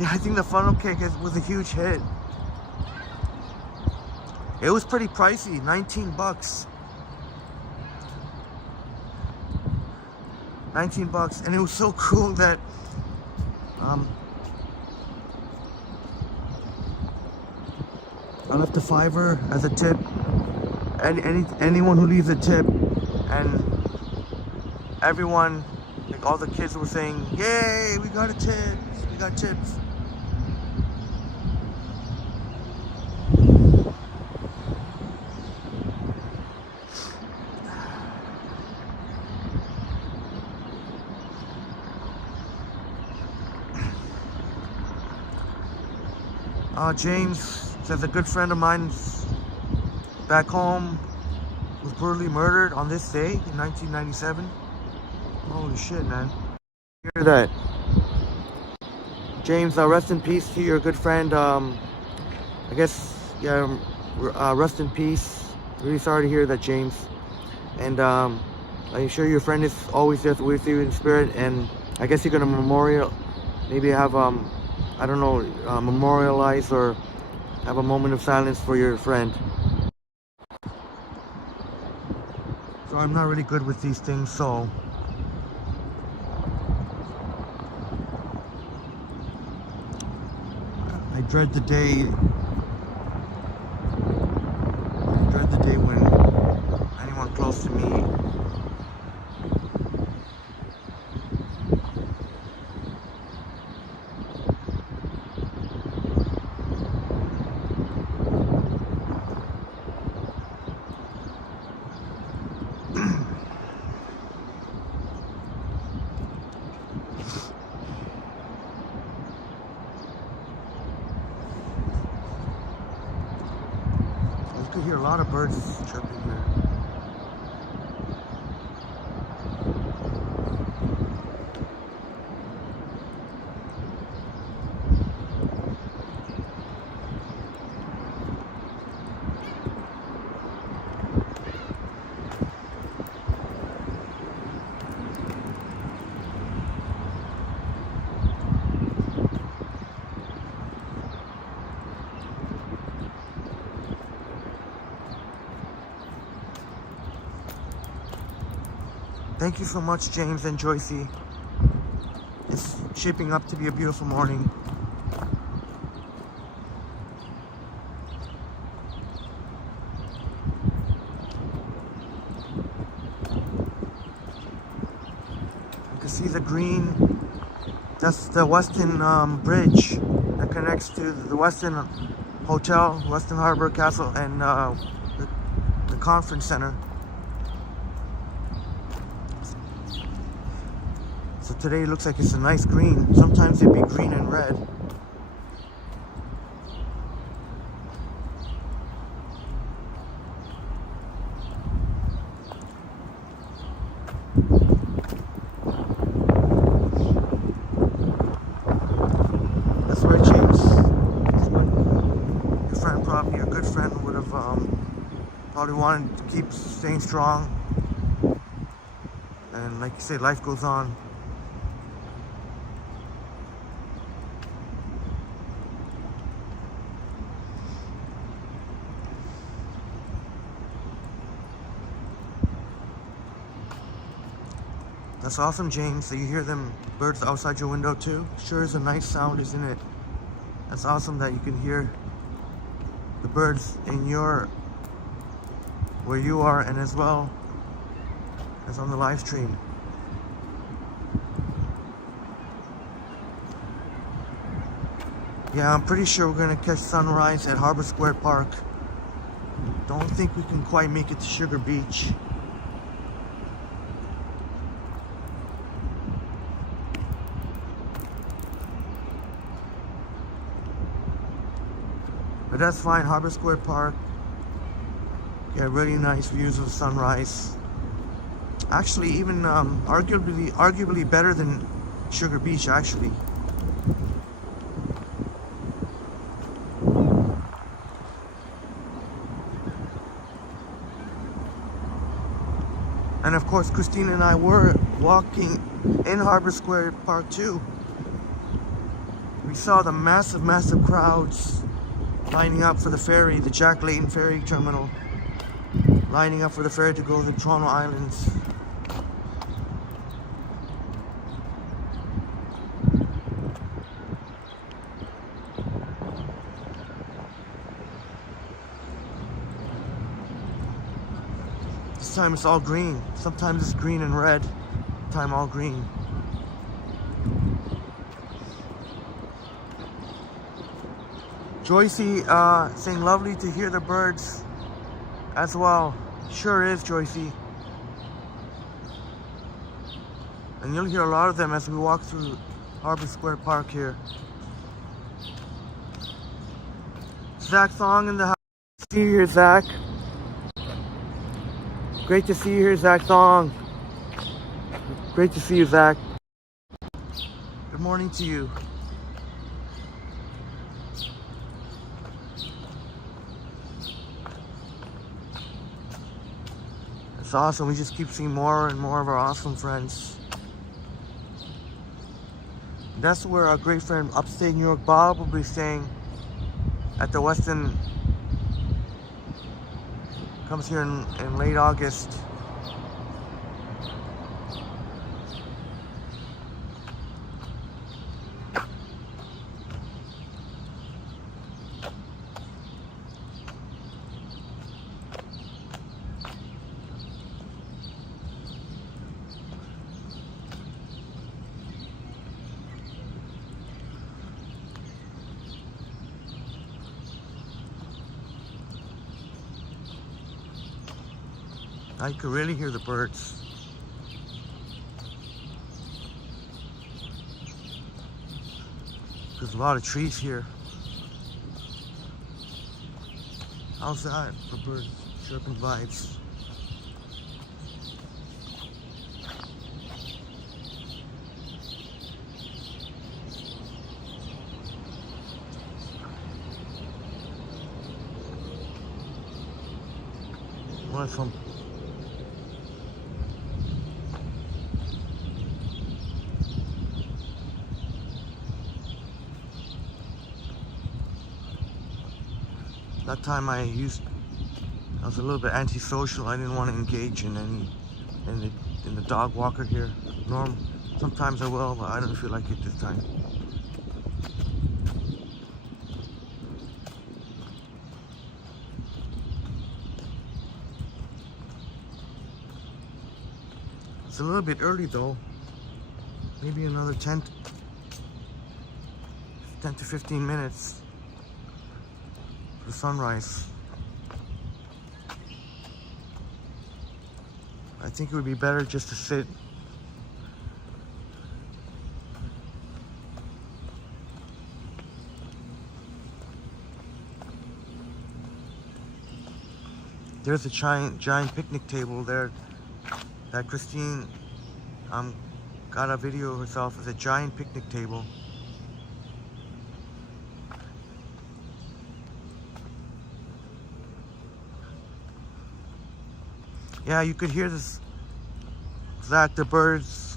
Yeah, I think the funnel cake was a huge hit. It was pretty pricey, 19 bucks. 19 bucks, and it was so cool that I left a $5 as a tip. Anyone who leaves a tip, and everyone, like all the kids were saying, "Yay, we got a tip! We got tips!" James says a good friend of mine back home was brutally murdered on this day in 1997. Holy shit, man. Hear that. James, rest in peace to your good friend. I guess, yeah, rest in peace. Really sorry to hear that, James. And I'm sure your friend is always there with you in spirit. And I guess you're gonna maybe have I don't know, memorialize or have a moment of silence for your friend. So I'm not really good with these things, so I dread the day when anyone close to me you could hear a lot of birds chirping here. Thank you so much, James and Joycey. It's shaping up to be a beautiful morning. You can see the green. That's the Westin Bridge that connects to the Westin Hotel, Westin Harbor Castle, and the conference center. So today it looks like it's a nice green. Sometimes it'd be green and red. That's right, James. Your friend, probably a good friend, would have probably wanted to keep staying strong. And like you say, life goes on. That's awesome, James, that you hear them birds outside your window too. Sure is a nice sound, isn't it? That's awesome that you can hear the birds in where you are, and as well as on the live stream. Yeah, I'm pretty sure we're gonna catch sunrise at Harbor Square Park. Don't think we can quite make it to Sugar Beach. But that's fine. Harbor Square Park. Yeah, really nice views of the sunrise. Actually, even arguably better than Sugar Beach, actually. And of course, Christina and I were walking in Harbor Square Park too. We saw the massive crowds lining up for the ferry, the Jack Layton Ferry Terminal, lining up for the ferry to go to the Toronto Islands. time it's all green. Sometimes it's green and red. Time all green. Joycey saying lovely to hear the birds as well. Sure is, Joycey. And you'll hear a lot of them as we walk through Harbor Square Park here. Zach Thong in the house. See you here, Zach. Great to see you here, Zach Thong. Great to see you, Zach. Good morning to you. It's awesome. We just keep seeing more and more of our awesome friends. That's where our great friend upstate New York Bob will be staying at the Westin. Comes here in late August. I could really hear the birds. There's a lot of trees here. How's that for birds chirping vibes? Wonderful. That time I was a little bit antisocial. I didn't want to engage in the dog walker here. Sometimes I will, but I don't feel like it this time. It's a little bit early though. Maybe another 10 to 15 minutes. The sunrise. I think it would be better just to sit. There's a giant picnic table there that Christine got a video of herself as a giant picnic table. Yeah, you could hear this, Zach, the birds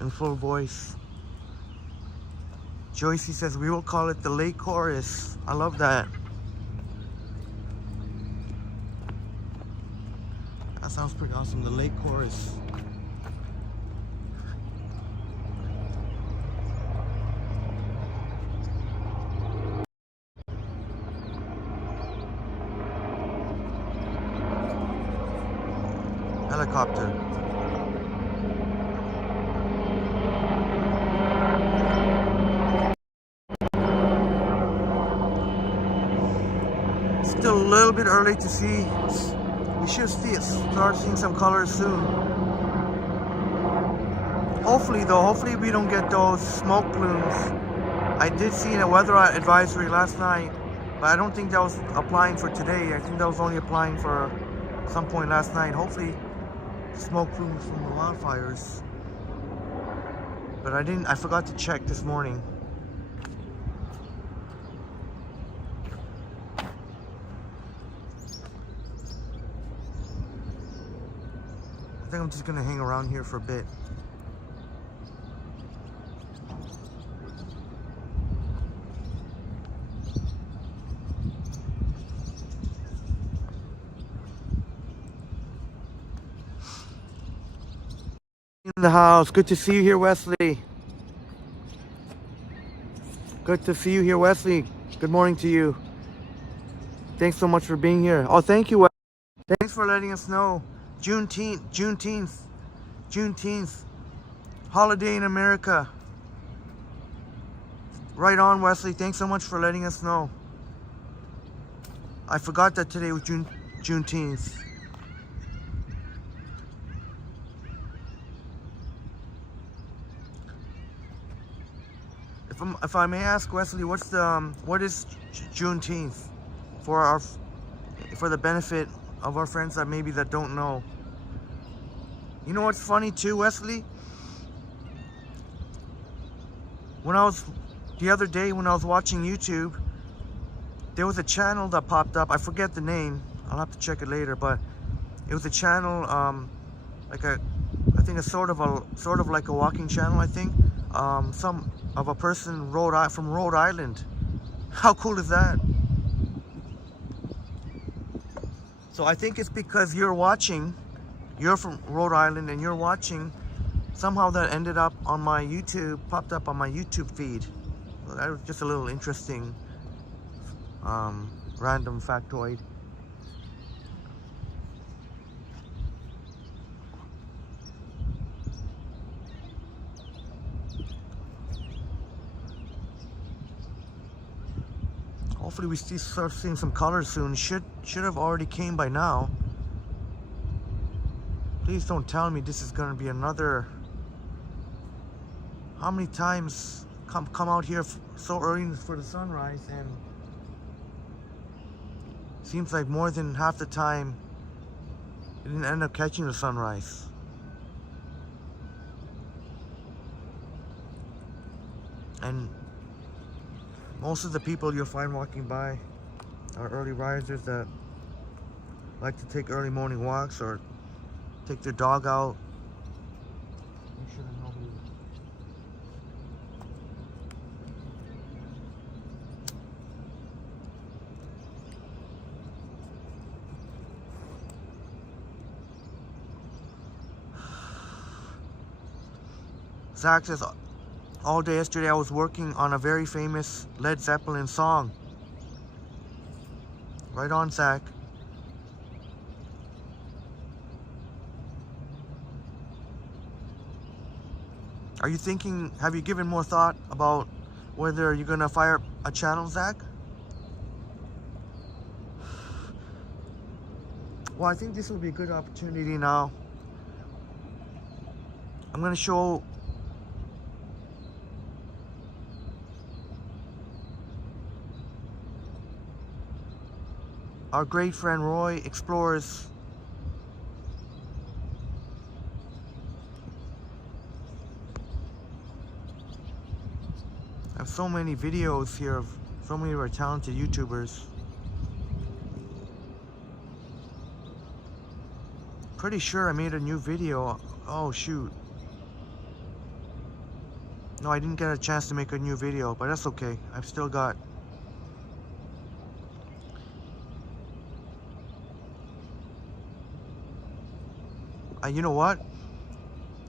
in full voice. Joycey says we will call it the lake chorus. I love that. That sounds pretty awesome, the lake chorus. Helicopter. Still a little bit early to see. We should start seeing some colors soon. Hopefully though, hopefully we don't get those smoke plumes. I did see a weather advisory last night, but I don't think that was applying for today. I think that was only applying for some point last night. Hopefully smoke plumes from the wildfires. But I forgot to check this morning. I think I'm just gonna hang around here for a bit. In the house. Good to see you here, Wesley. Good to see you here, Wesley. Good morning to you. Thanks so much for being here. Oh, thank you, Wesley. Thanks for letting us know. Juneteenth, holiday in America. Right on, Wesley. Thanks so much for letting us know. I forgot that today was Juneteenth. If I may ask, Wesley, what is Juneteenth for the benefit of our friends that maybe that don't know? You know what's funny too, Wesley? The other day when I was watching YouTube, there was a channel that popped up. I forget the name. I'll have to check it later, but it was a channel, I think it's sort of like a walking channel. I think some of a person from Rhode Island. How cool is that? So I think it's because you're from Rhode Island and you're watching. Somehow that ended up on my YouTube, popped up on my YouTube feed. So that was just a little interesting random factoid. Hopefully we start seeing some colors soon. Should have already came by now. Please don't tell me this is gonna be another. How many times come out here so early for the sunrise, and seems like more than half the time you didn't end up catching the sunrise. And most of the people you'll find walking by are early risers that like to take early morning walks or take their dog out. Make sure that nobody. Zach says, all day yesterday I was working on a very famous Led Zeppelin song. Right on, Zach. Are you thinking, have you given more thought about whether you're gonna fire a channel, Zach? Well, I think this will be a good opportunity now. I'm gonna show our great friend Roy explores I have so many videos here of so many of our talented YouTubers. Pretty sure I made a new video. Oh shoot. No, I didn't get a chance to make a new video, but that's okay. I've still got you know what?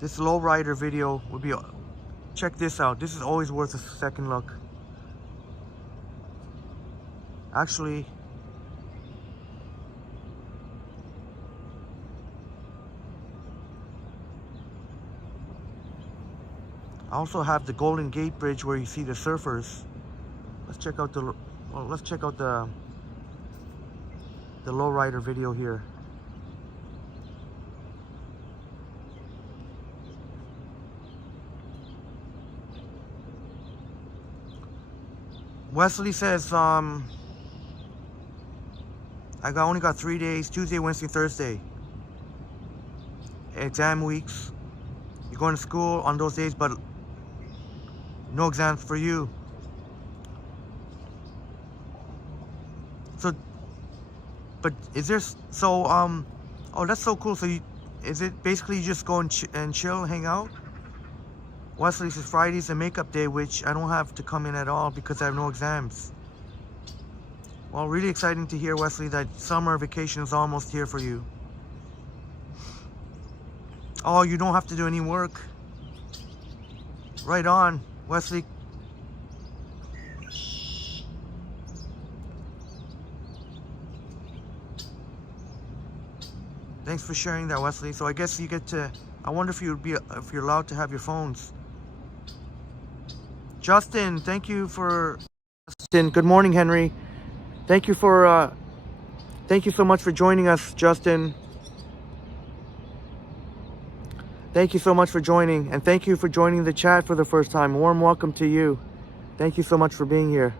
This lowrider video would be. Check this out. This is always worth a second look. Actually, I also have the Golden Gate Bridge where you see the surfers. Let's check out the lowrider video here. Wesley says, I only got 3 days, Tuesday, Wednesday, Thursday. Exam weeks. You're going to school on those days, but no exams for you. So, but is there, so, oh, that's so cool. So is it basically you just go and chill, hang out? Wesley says Friday's a makeup day, which I don't have to come in at all because I have no exams. Well, really exciting to hear, Wesley, that summer vacation is almost here for you. Oh, you don't have to do any work. Right on, Wesley. Thanks for sharing that, Wesley. So I guess you get to. I wonder if if you're allowed to have your phones. Justin, thank you for. Justin, good morning, Henry. Thank you for. Thank you so much for joining us, Justin. Thank you so much for joining, and thank you for joining the chat for the first time. Warm welcome to you. Thank you so much for being here.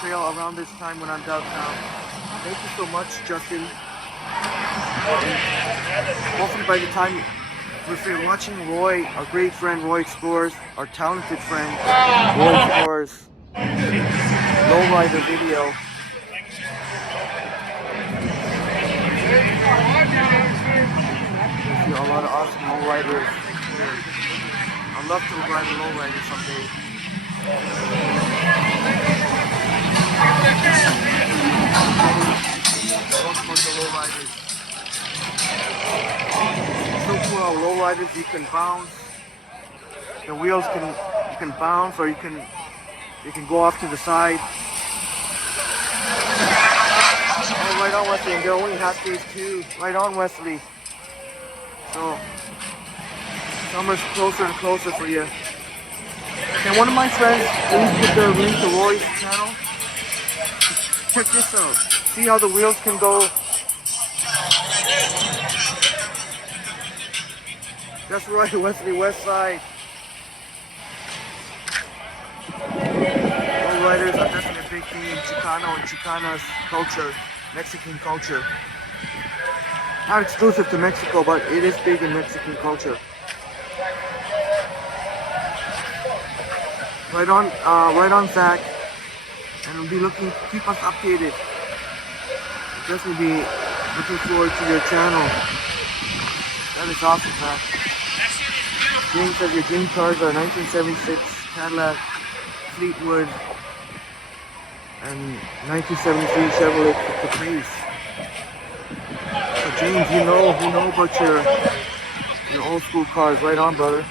Trail around this time when I'm downtown. Thank you so much, Justin. Hopefully by the time, if you're watching Roy, our great friend Roy Explores, our talented friend Roy Explores lowrider video. You see a lot of awesome lowriders here. I'd love to ride a lowrider someday. So cool how lowriders you can bounce. The wheels you can bounce, or you can go off to the side. Oh, right on, Wesley. And they're only half days too. Right on, Wesley. So summer's closer and closer for you. And one of my friends, please put the link to Roy's channel. Check this out. See how the wheels can go. That's right, Wesley, West Side. Lowriders are definitely a big thing in Chicano and Chicana's culture, Mexican culture. Not exclusive to Mexico, but it is big in Mexican culture. Right on, Zach. And we'll be keep us updated. Definitely be looking forward to your channel. That is awesome, Zach. James says your dream cars are 1976 Cadillac Fleetwood and 1973 Chevrolet Caprice. So James, you know about your old school cars. Right on, brother.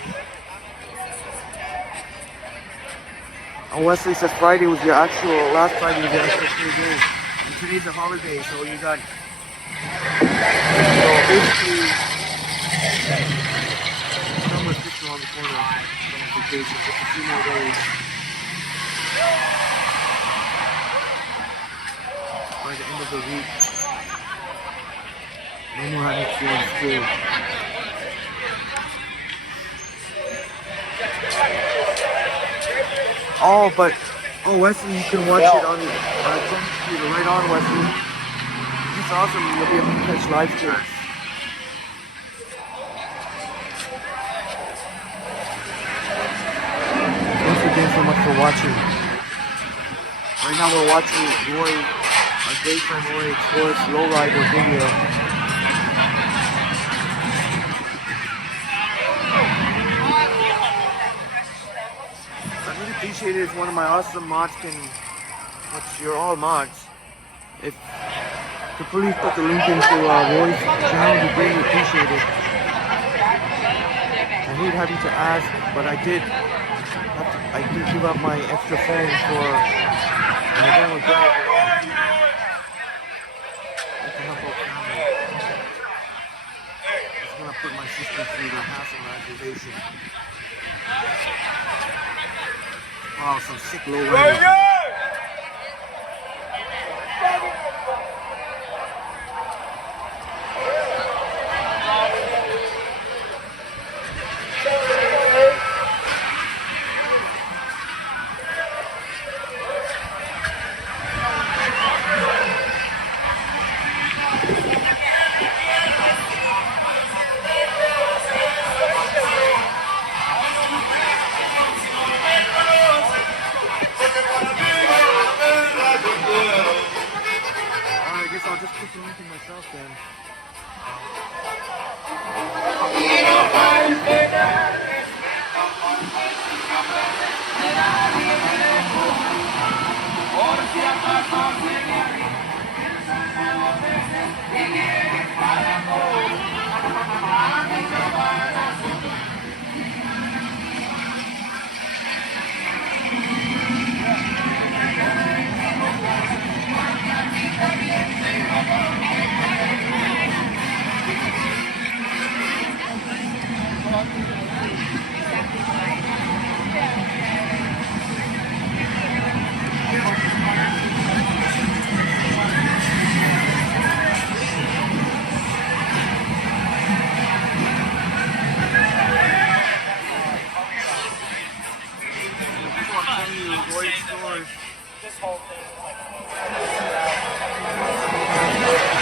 And Wesley says Friday was last Friday was your actual day. And today's a holiday, so you got, so basically, summer's just around the corner. Summer vacation, just a few more days. By the end of the week, no more having to go to school. Oh, Wesley, you can watch it on a computer. Right on, Wesley. It's awesome. You'll be able to catch live streams. Thanks again so much for watching. Right now we're watching our great friend Roy Explores lowrider video. Appreciate it if one of my awesome mods which you're all mods, if could please put the link into Roy's channel, we greatly appreciate it. I hate having to ask, but I did give up my extra phone for my demo drive. I can help out family. It's gonna put my sister through the hassle aggravation. Wow, some sick low rider. I'll just put the link in myself then.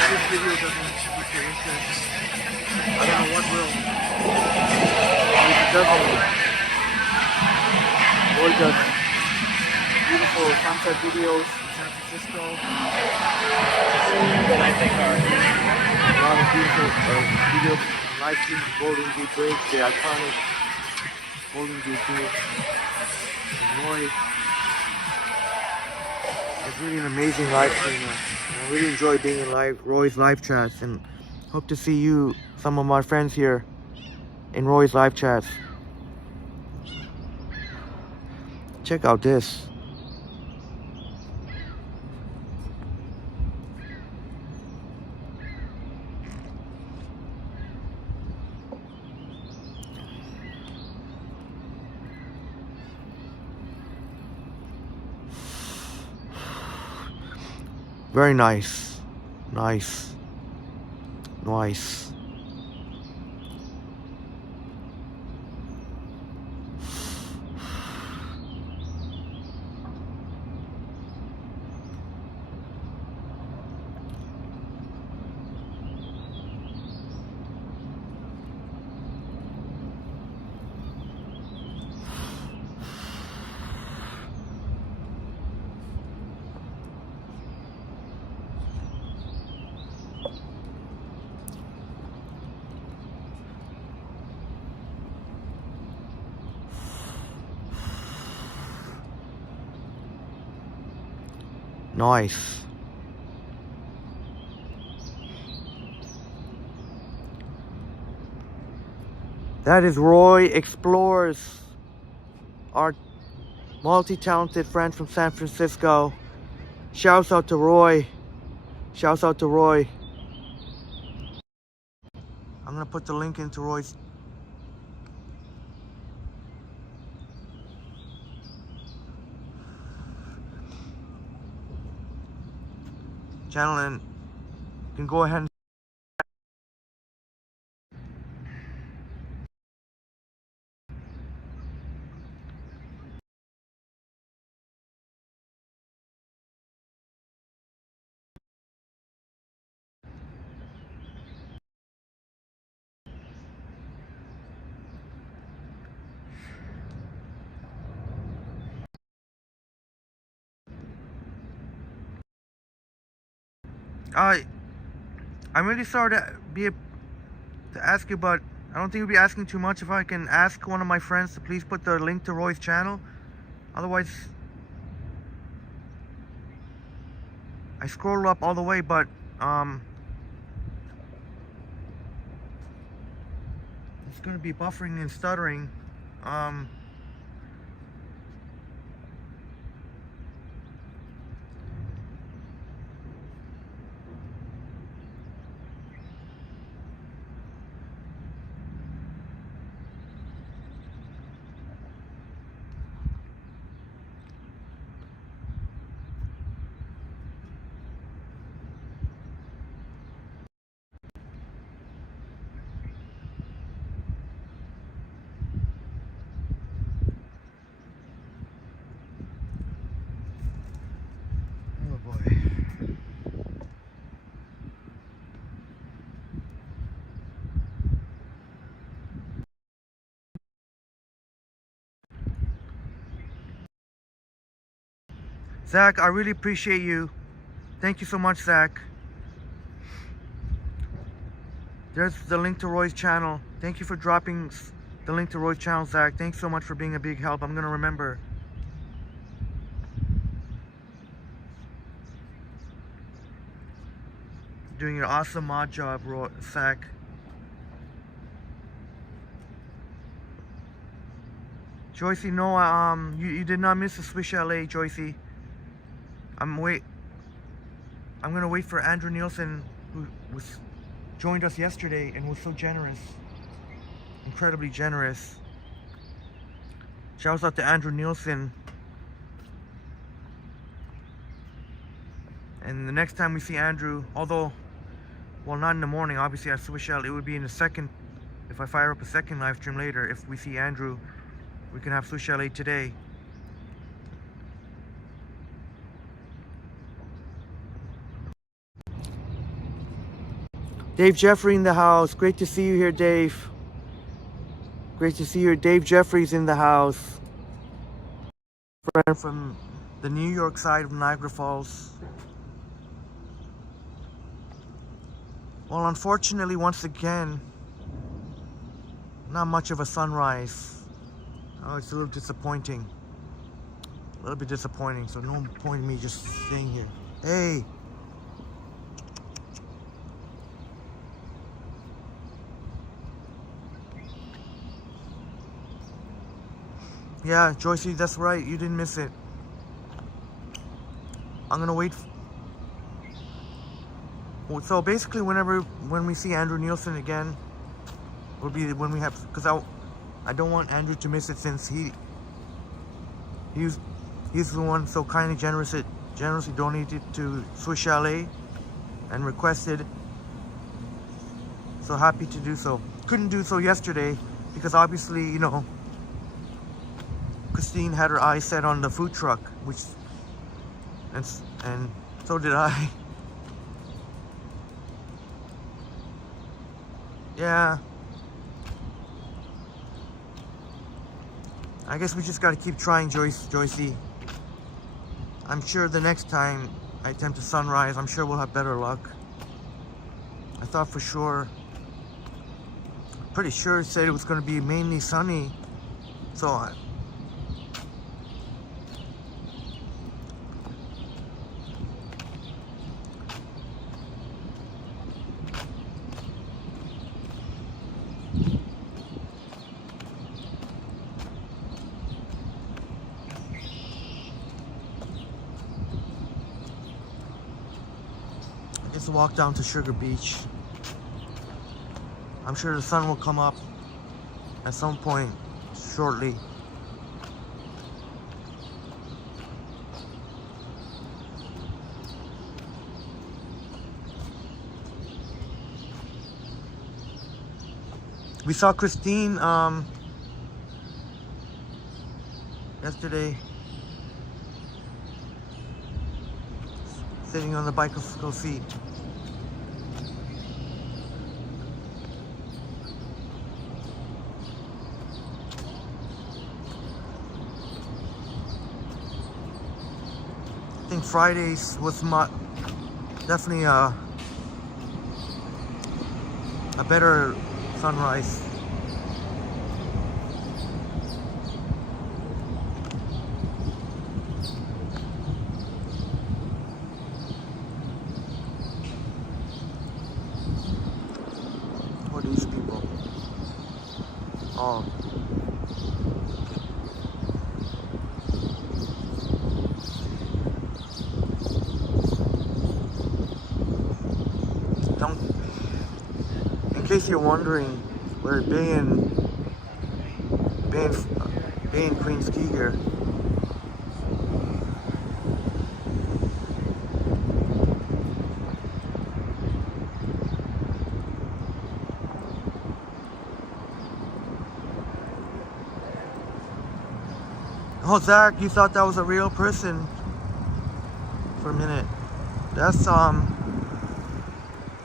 This video doesn't pique your interest, I don't know what will. And if it doesn't, Roy does beautiful sunset videos in San Francisco. And I think our A lot of beautiful videos and live streams of Golden Gate Bridge, the iconic Golden Gate Bridge. And Roy is really an amazing live streamer. I really enjoy being in Roy's live chats, and hope to see you, some of my friends here, in Roy's live chats. Check out this. Very nice. Nice. Nice. Nice. That is Roy Explores, our multi-talented friend from San Francisco. Shouts out to Roy. Shouts out to Roy. I'm gonna put the link into Roy's channel, and you can go ahead and I'm really sorry to ask you, but I don't think you'll be asking too much if I can ask one of my friends to please put the link to Roy's channel. Otherwise, I scrolled up all the way, but it's gonna be buffering and stuttering. Oh boy. Zach, I really appreciate you. Thank you so much, Zach. There's the link to Roy's channel. Thank you for dropping the link to Roy's channel, Zach. Thanks so much for being a big help. I'm gonna remember. Doing an awesome mod job, Zach. Joycey, no, you did not miss the Swiss Chalet, Joycey. I'm gonna wait for Andrew Nielsen, who joined us yesterday and was so generous, incredibly generous. Shouts out to Andrew Nielsen. And the next time we see Andrew, although, well, not in the morning, obviously at Swiss Chalet, it would be in the second, if I fire up a second live stream later, if we see Andrew, we can have Swiss Chalet today. Dave Jeffrey in the house. Great to see you here, Dave. Great to see you. Dave Jeffrey's in the house. Friend from the New York side of Niagara Falls. Well, unfortunately, once again, not much of a sunrise. Oh, it's a little disappointing. A little bit disappointing, so no point in me just staying here. Hey! Yeah, Joycey, that's right. You didn't miss it. I'm gonna wait. So basically, when we see Andrew Nielsen again, will be when we have, because I don't want Andrew to miss it, since he's the one so kindly generously donated to Swiss Chalet and requested. So happy to do so. Couldn't do so yesterday because obviously, you know, Christine had her eyes set on the food truck, and so did I. Yeah. I guess we just gotta keep trying, Joycey. I'm sure the next time I attempt a sunrise, I'm sure we'll have better luck. I thought for sure, pretty sure it said it was gonna be mainly sunny, so just walk down to Sugar Beach. I'm sure the sun will come up at some point shortly. We saw Christine yesterday sitting on the bicycle seat. I think Fridays was definitely a better sunrise. Who are these people? Oh. In case you're wondering, we're Bay and Queens Key here. Oh, Zach, you thought that was a real person for a minute. That's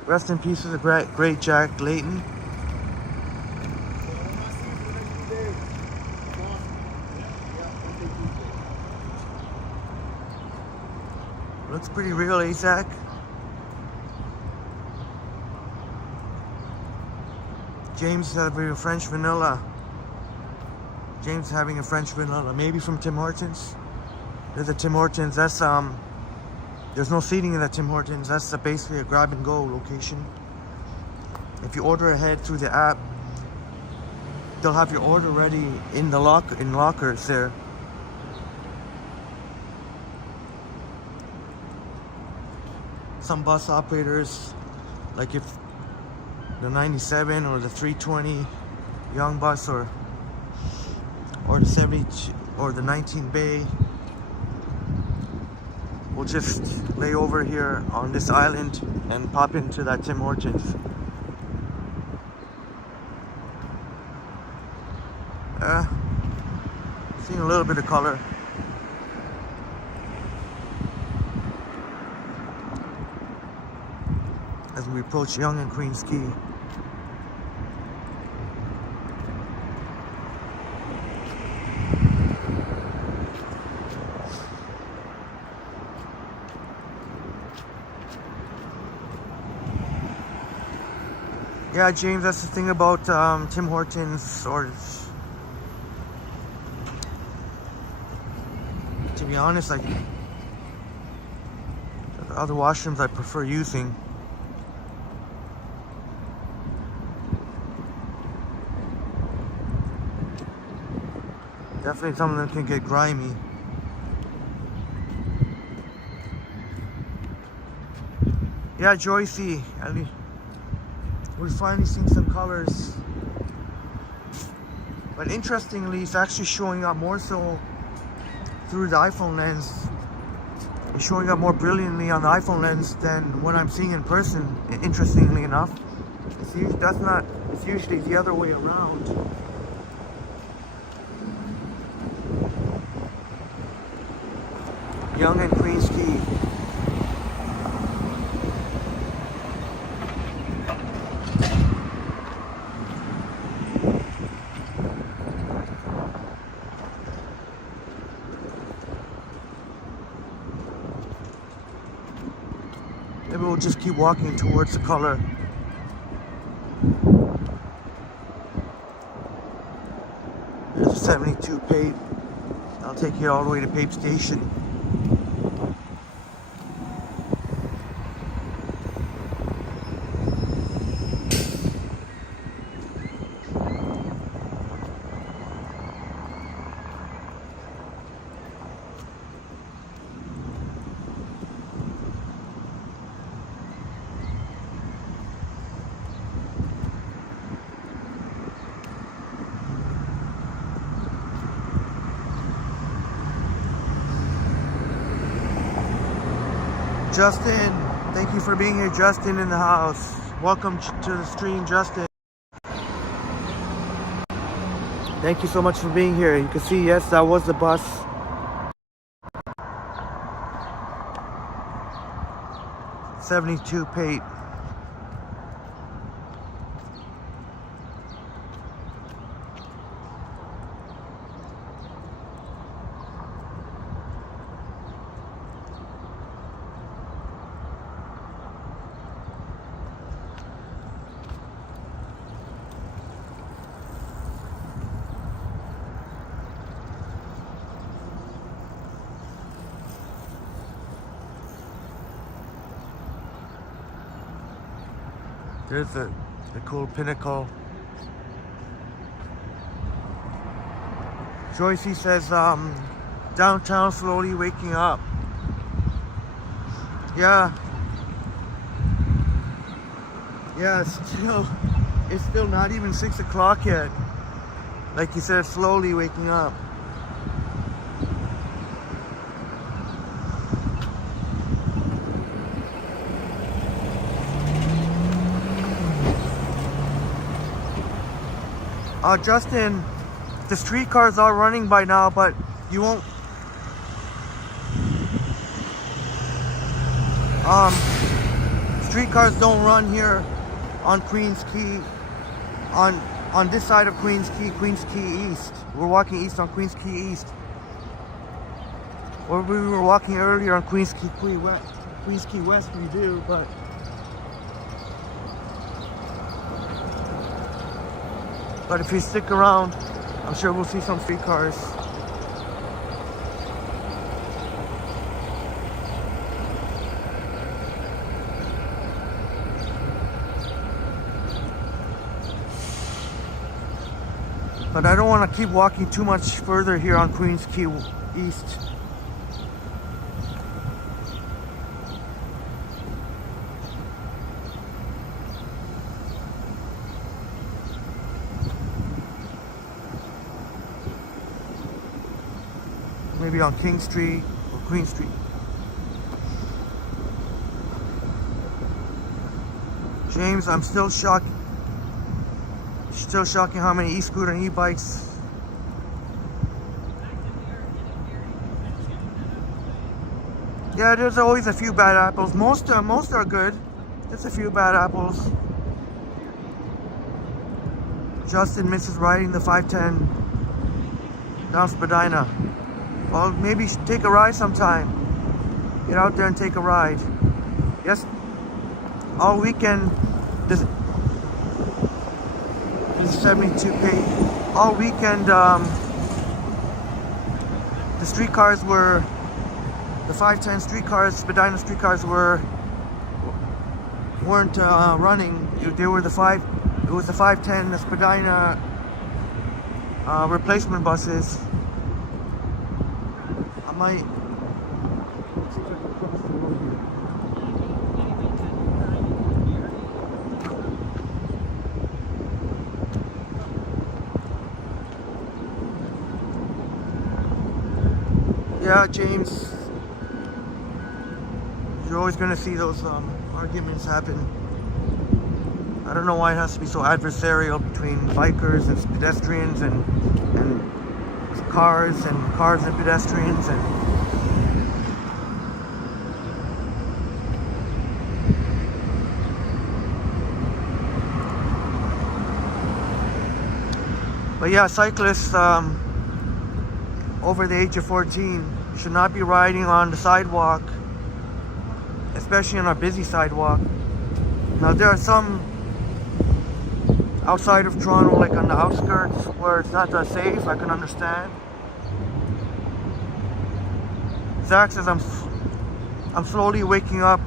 rest in peace to the great Jack Layton. Looks pretty real, eh, Zach? James is having a French vanilla. James is having a French vanilla. Maybe from Tim Hortons. There's a Tim Hortons. That's there's no seating in that Tim Hortons. That's basically a grab and go location. If you order ahead through the app, they'll have your order ready in the lockers there. Some bus operators, like if the 97 or the 320 young bus or the 72 or the 19 bay, will just lay over here on this island and pop into that Tim Hortons. Seeing a little bit of color. As we approach Yonge and Queens Quay. Yeah, James, that's the thing about Tim Hortons, or to be honest, like the other washrooms I prefer using. Definitely some of them can get grimy. Yeah, Joycey, we're finally seeing some colors. But interestingly, it's actually showing up more so through the iPhone lens. It's showing up more brilliantly on the iPhone lens than what I'm seeing in person, interestingly enough. It's usually the other way around. Yonge and Queens Quay. Maybe we'll just keep walking towards the color. There's a 72 Pape. I'll take you all the way to Pape Station. Justin, thank you for being here. Justin in the house. Welcome to the stream, Justin. Thank you so much for being here. You can see, yes, that was the bus. '72 Pape. There's the cool pinnacle. Joycey says, downtown slowly waking up. Yeah. Yeah, it's still not even 6 o'clock yet. Like you said, slowly waking up. Justin, the streetcars are running by now, but you won't. Streetcars don't run here on Queens Quay, on this side of Queens Quay East. We're walking east on Queens Quay East. Or we were walking earlier on Queens Quay West, we do, but But if you stick around, I'm sure we'll see some streetcars. But I don't want to keep walking too much further here on Queens Quay East. Maybe on King Street or Queen Street. James, I'm still shocked. Still shocking how many e-scooter and e-bikes. Yeah, there's always a few bad apples. Most are good. Just a few bad apples. Justin misses riding the 510 down Spadina. Well, maybe take a ride sometime. Get out there and take a ride. Yes, all weekend. This 72K. All weekend, the streetcars were, the 510 streetcars, Spadina streetcars weren't running. They were the it was the 510, the Spadina replacement buses. I might see if I can cross the road here. Yeah, James, you're always going to see those arguments happen. I don't know why it has to be so adversarial between bikers and pedestrians and cars and pedestrians and but yeah, cyclists over the age of 14 should not be riding on the sidewalk, especially on our busy sidewalk. Now there are some outside of Toronto, like on the outskirts, where it's not that safe. I can understand. Zach says I'm slowly waking up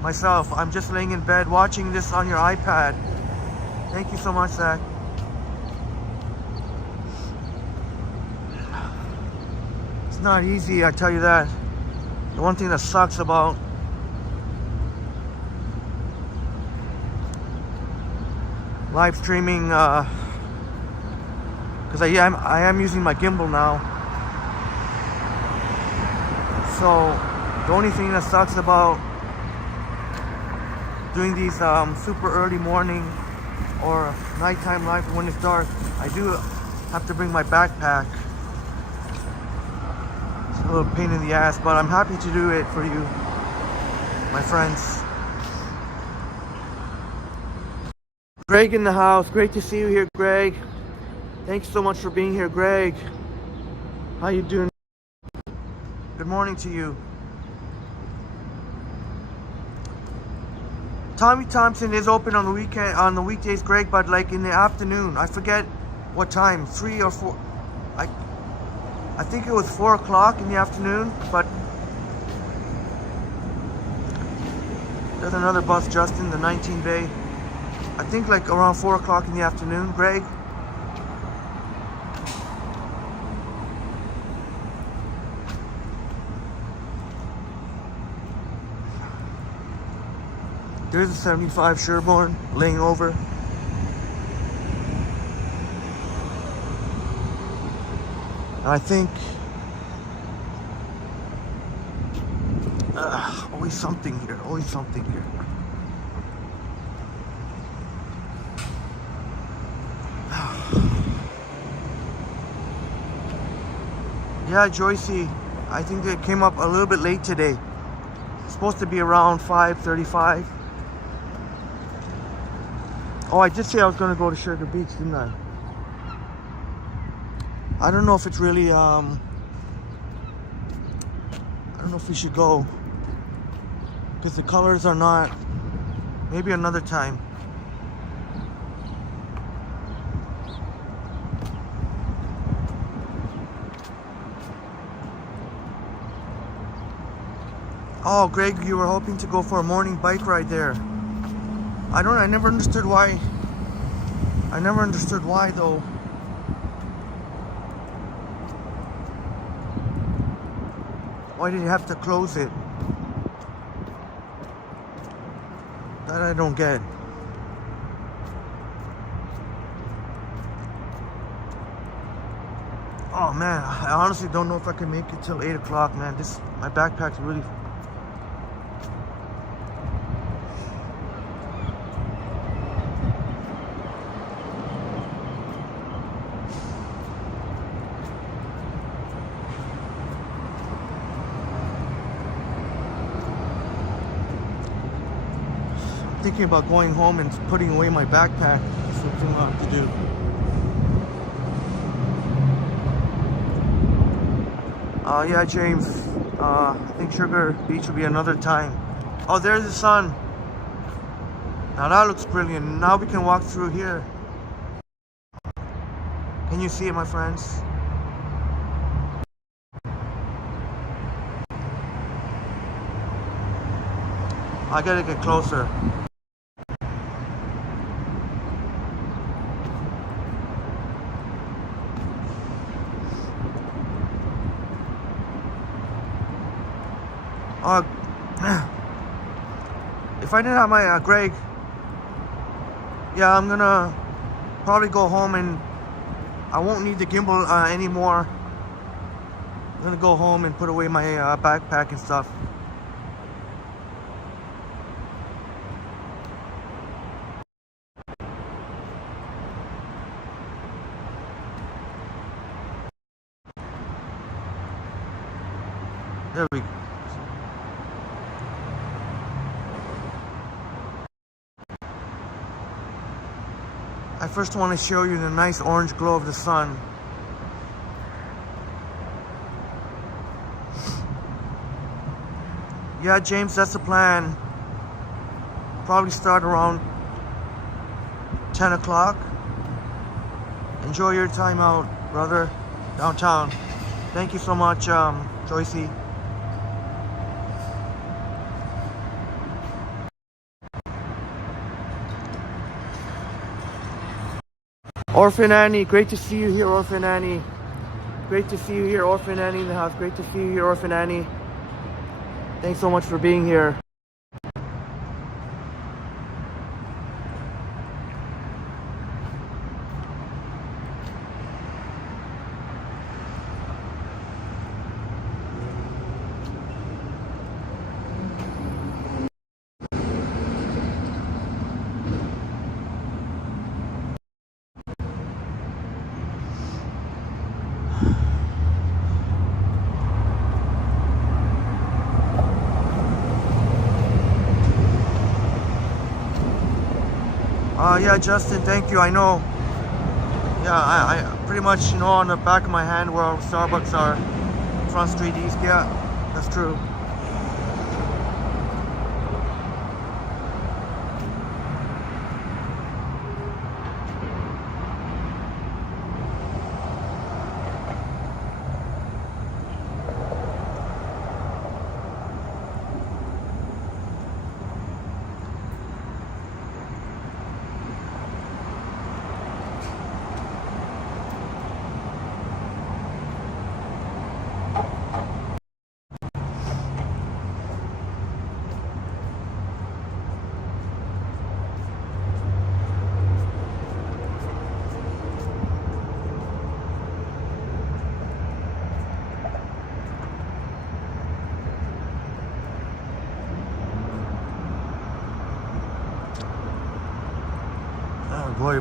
myself. I'm just laying in bed watching this on your iPad. Thank you so much, Zach. It's not easy, I tell you that. The one thing that sucks about live streaming, because I am using my gimbal now. So the only thing that sucks about doing these super early morning or nighttime live when it's dark, I do have to bring my backpack. It's a little pain in the ass, but I'm happy to do it for you, my friends. Greg in the house. Great to see you here, Greg. Thanks so much for being here, Greg. How you doing? Good morning to you. Tommy Thompson is open on the weekend, on the weekdays, Greg, but like in the afternoon. I forget what time, 3 or 4. I think it was 4 o'clock in the afternoon, but there's another bus, Justin, the 19 Bay. I think like around 4 o'clock in the afternoon, Greg. There's a 75 Sherborne laying over. I think always something here, always something here. Yeah, Joycey, I think it came up a little bit late today. It's supposed to be around 5:35. Oh, I did say I was going to go to Sugar Beach, didn't I? I don't know if it's really, I don't know if we should go. Because the colors are not, maybe another time. Oh, Greg, you were hoping to go for a morning bike ride there. I never understood why. I never understood why though. Why did you have to close it? That I don't get. Oh man, I honestly don't know if I can make it till 8 o'clock, man. My backpack's really... I'm thinking about going home and putting away my backpack. That's something I'll have to do. Yeah, James. I think Sugar Beach will be another time. Oh, there's the sun. Now that looks brilliant. Now we can walk through here. Can you see it, my friends? I gotta get closer. If I didn't have my Greg, yeah, I'm gonna probably go home and I won't need the gimbal anymore. I'm gonna go home and put away my backpack and stuff. There we go. I first want to show you the nice orange glow of the sun. Yeah, James, that's the plan. Probably start around 10 o'clock. Enjoy your time out, brother, downtown. Thank you so much, Joycey. Orphan Annie, great to see you here, Orphan Annie. Great to see you here, Orphan Annie in the house. Great to see you here, Orphan Annie. Thanks so much for being here. Yeah, Justin, thank you. I know. Yeah, I pretty much know on the back of my hand where Starbucks are. Front Street East, yeah, that's true.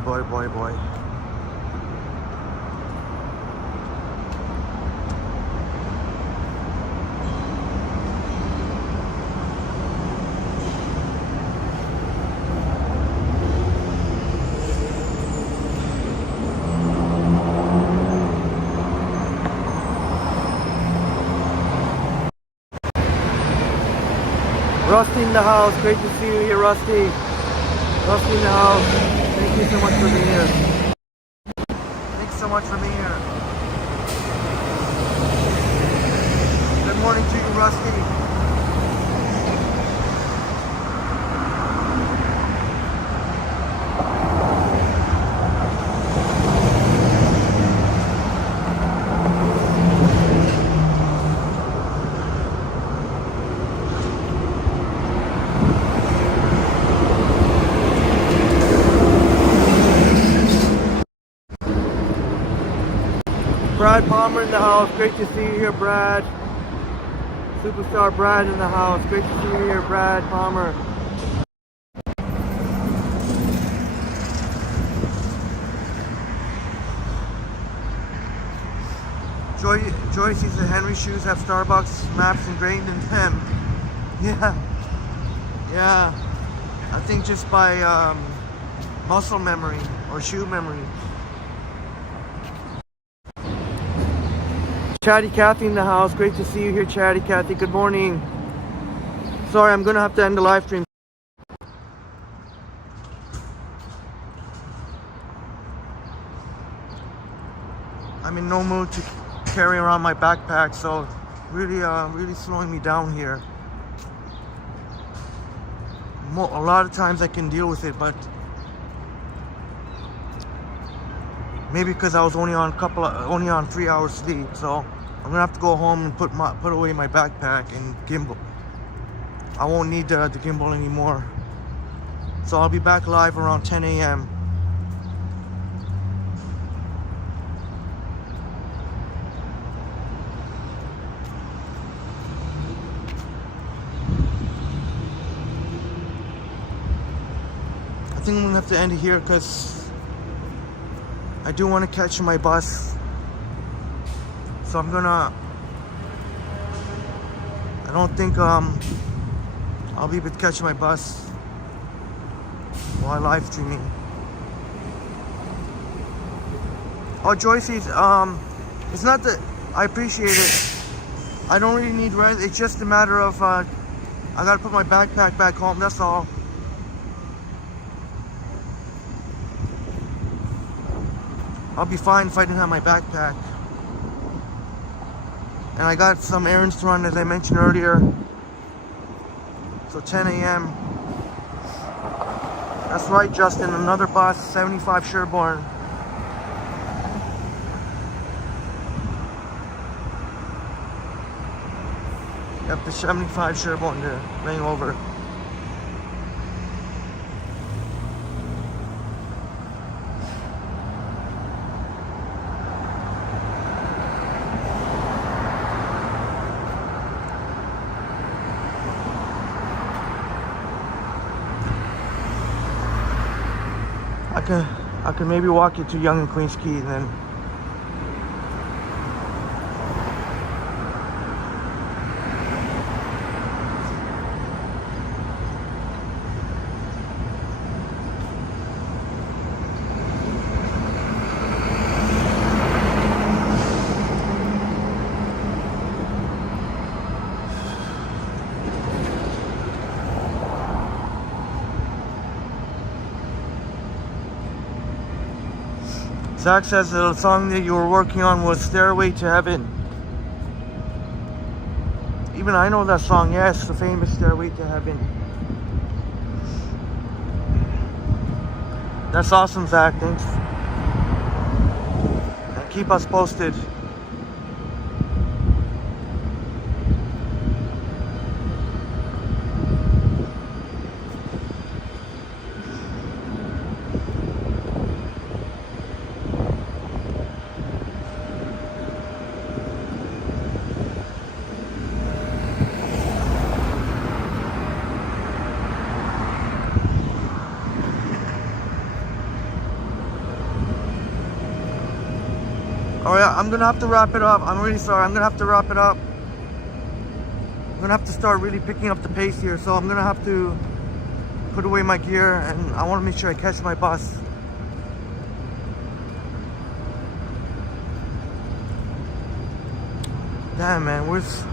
Boy. Rusty in the house, great to see you here, Rusty. Rusty in the house, thank you so much for being here. Thanks so much for being here. Good morning to you, Rusty. Palmer in the house. Great to see you here, Brad. Superstar Brad in the house. Great to see you here, Brad Palmer. Joy sees that Henry shoes have Starbucks maps ingrained in them. Yeah. I think just by muscle memory or shoe memory. Chatty Cathy in the house. Great to see you here, Chatty Cathy. Good morning. Sorry, I'm gonna have to end the live stream. I'm in no mood to carry around my backpack, so really slowing me down here. A lot of times I can deal with it, but maybe because I was only on 3 hours sleep, so I'm gonna have to go home and put away my backpack and gimbal. I won't need the gimbal anymore. So I'll be back live around 10 a.m. I think I'm gonna have to end it here because I do want to catch my bus. So I don't think I'll be able to catch my bus while live streaming. Oh, Joyce's, it's not that I appreciate it. I don't really need rest. It's just a matter of I gotta put my backpack back home. That's all. I'll be fine if I didn't have my backpack. And I got some errands to run, as I mentioned earlier. So 10 a.m. That's right, Justin. Another bus, 75 Sherbourne. Yep, the 75 Sherbourne to laying over. I can maybe walk you to Yonge and Queens Quay and then Zach says the song that you were working on was Stairway to Heaven. Even I know that song, yes, the famous Stairway to Heaven. That's awesome, Zach, thanks. And keep us posted. Alright, I'm gonna have to wrap it up. I'm really sorry. I'm gonna have to wrap it up. I'm gonna have to start really picking up the pace here. So I'm gonna have to put away my gear and I want to make sure I catch my bus. Damn, man, where's...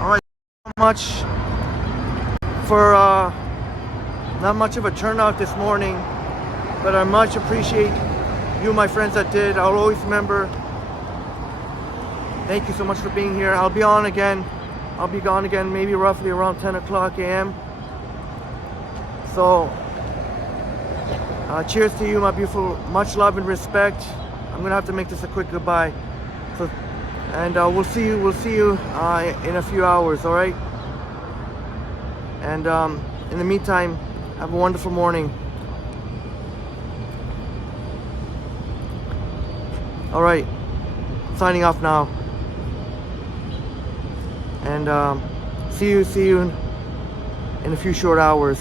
Alright, so much for not much of a turnout this morning, but I much appreciate you, my friends that did. I'll always remember. Thank you so much for being here. I'll be on again. I'll be gone again, maybe roughly around 10 o'clock a.m. So, cheers to you, my beautiful. Much love and respect. I'm gonna have to make this a quick goodbye. So, and we'll see you in a few hours. All right. And in the meantime, have a wonderful morning. Alright, signing off now. And see you in a few short hours.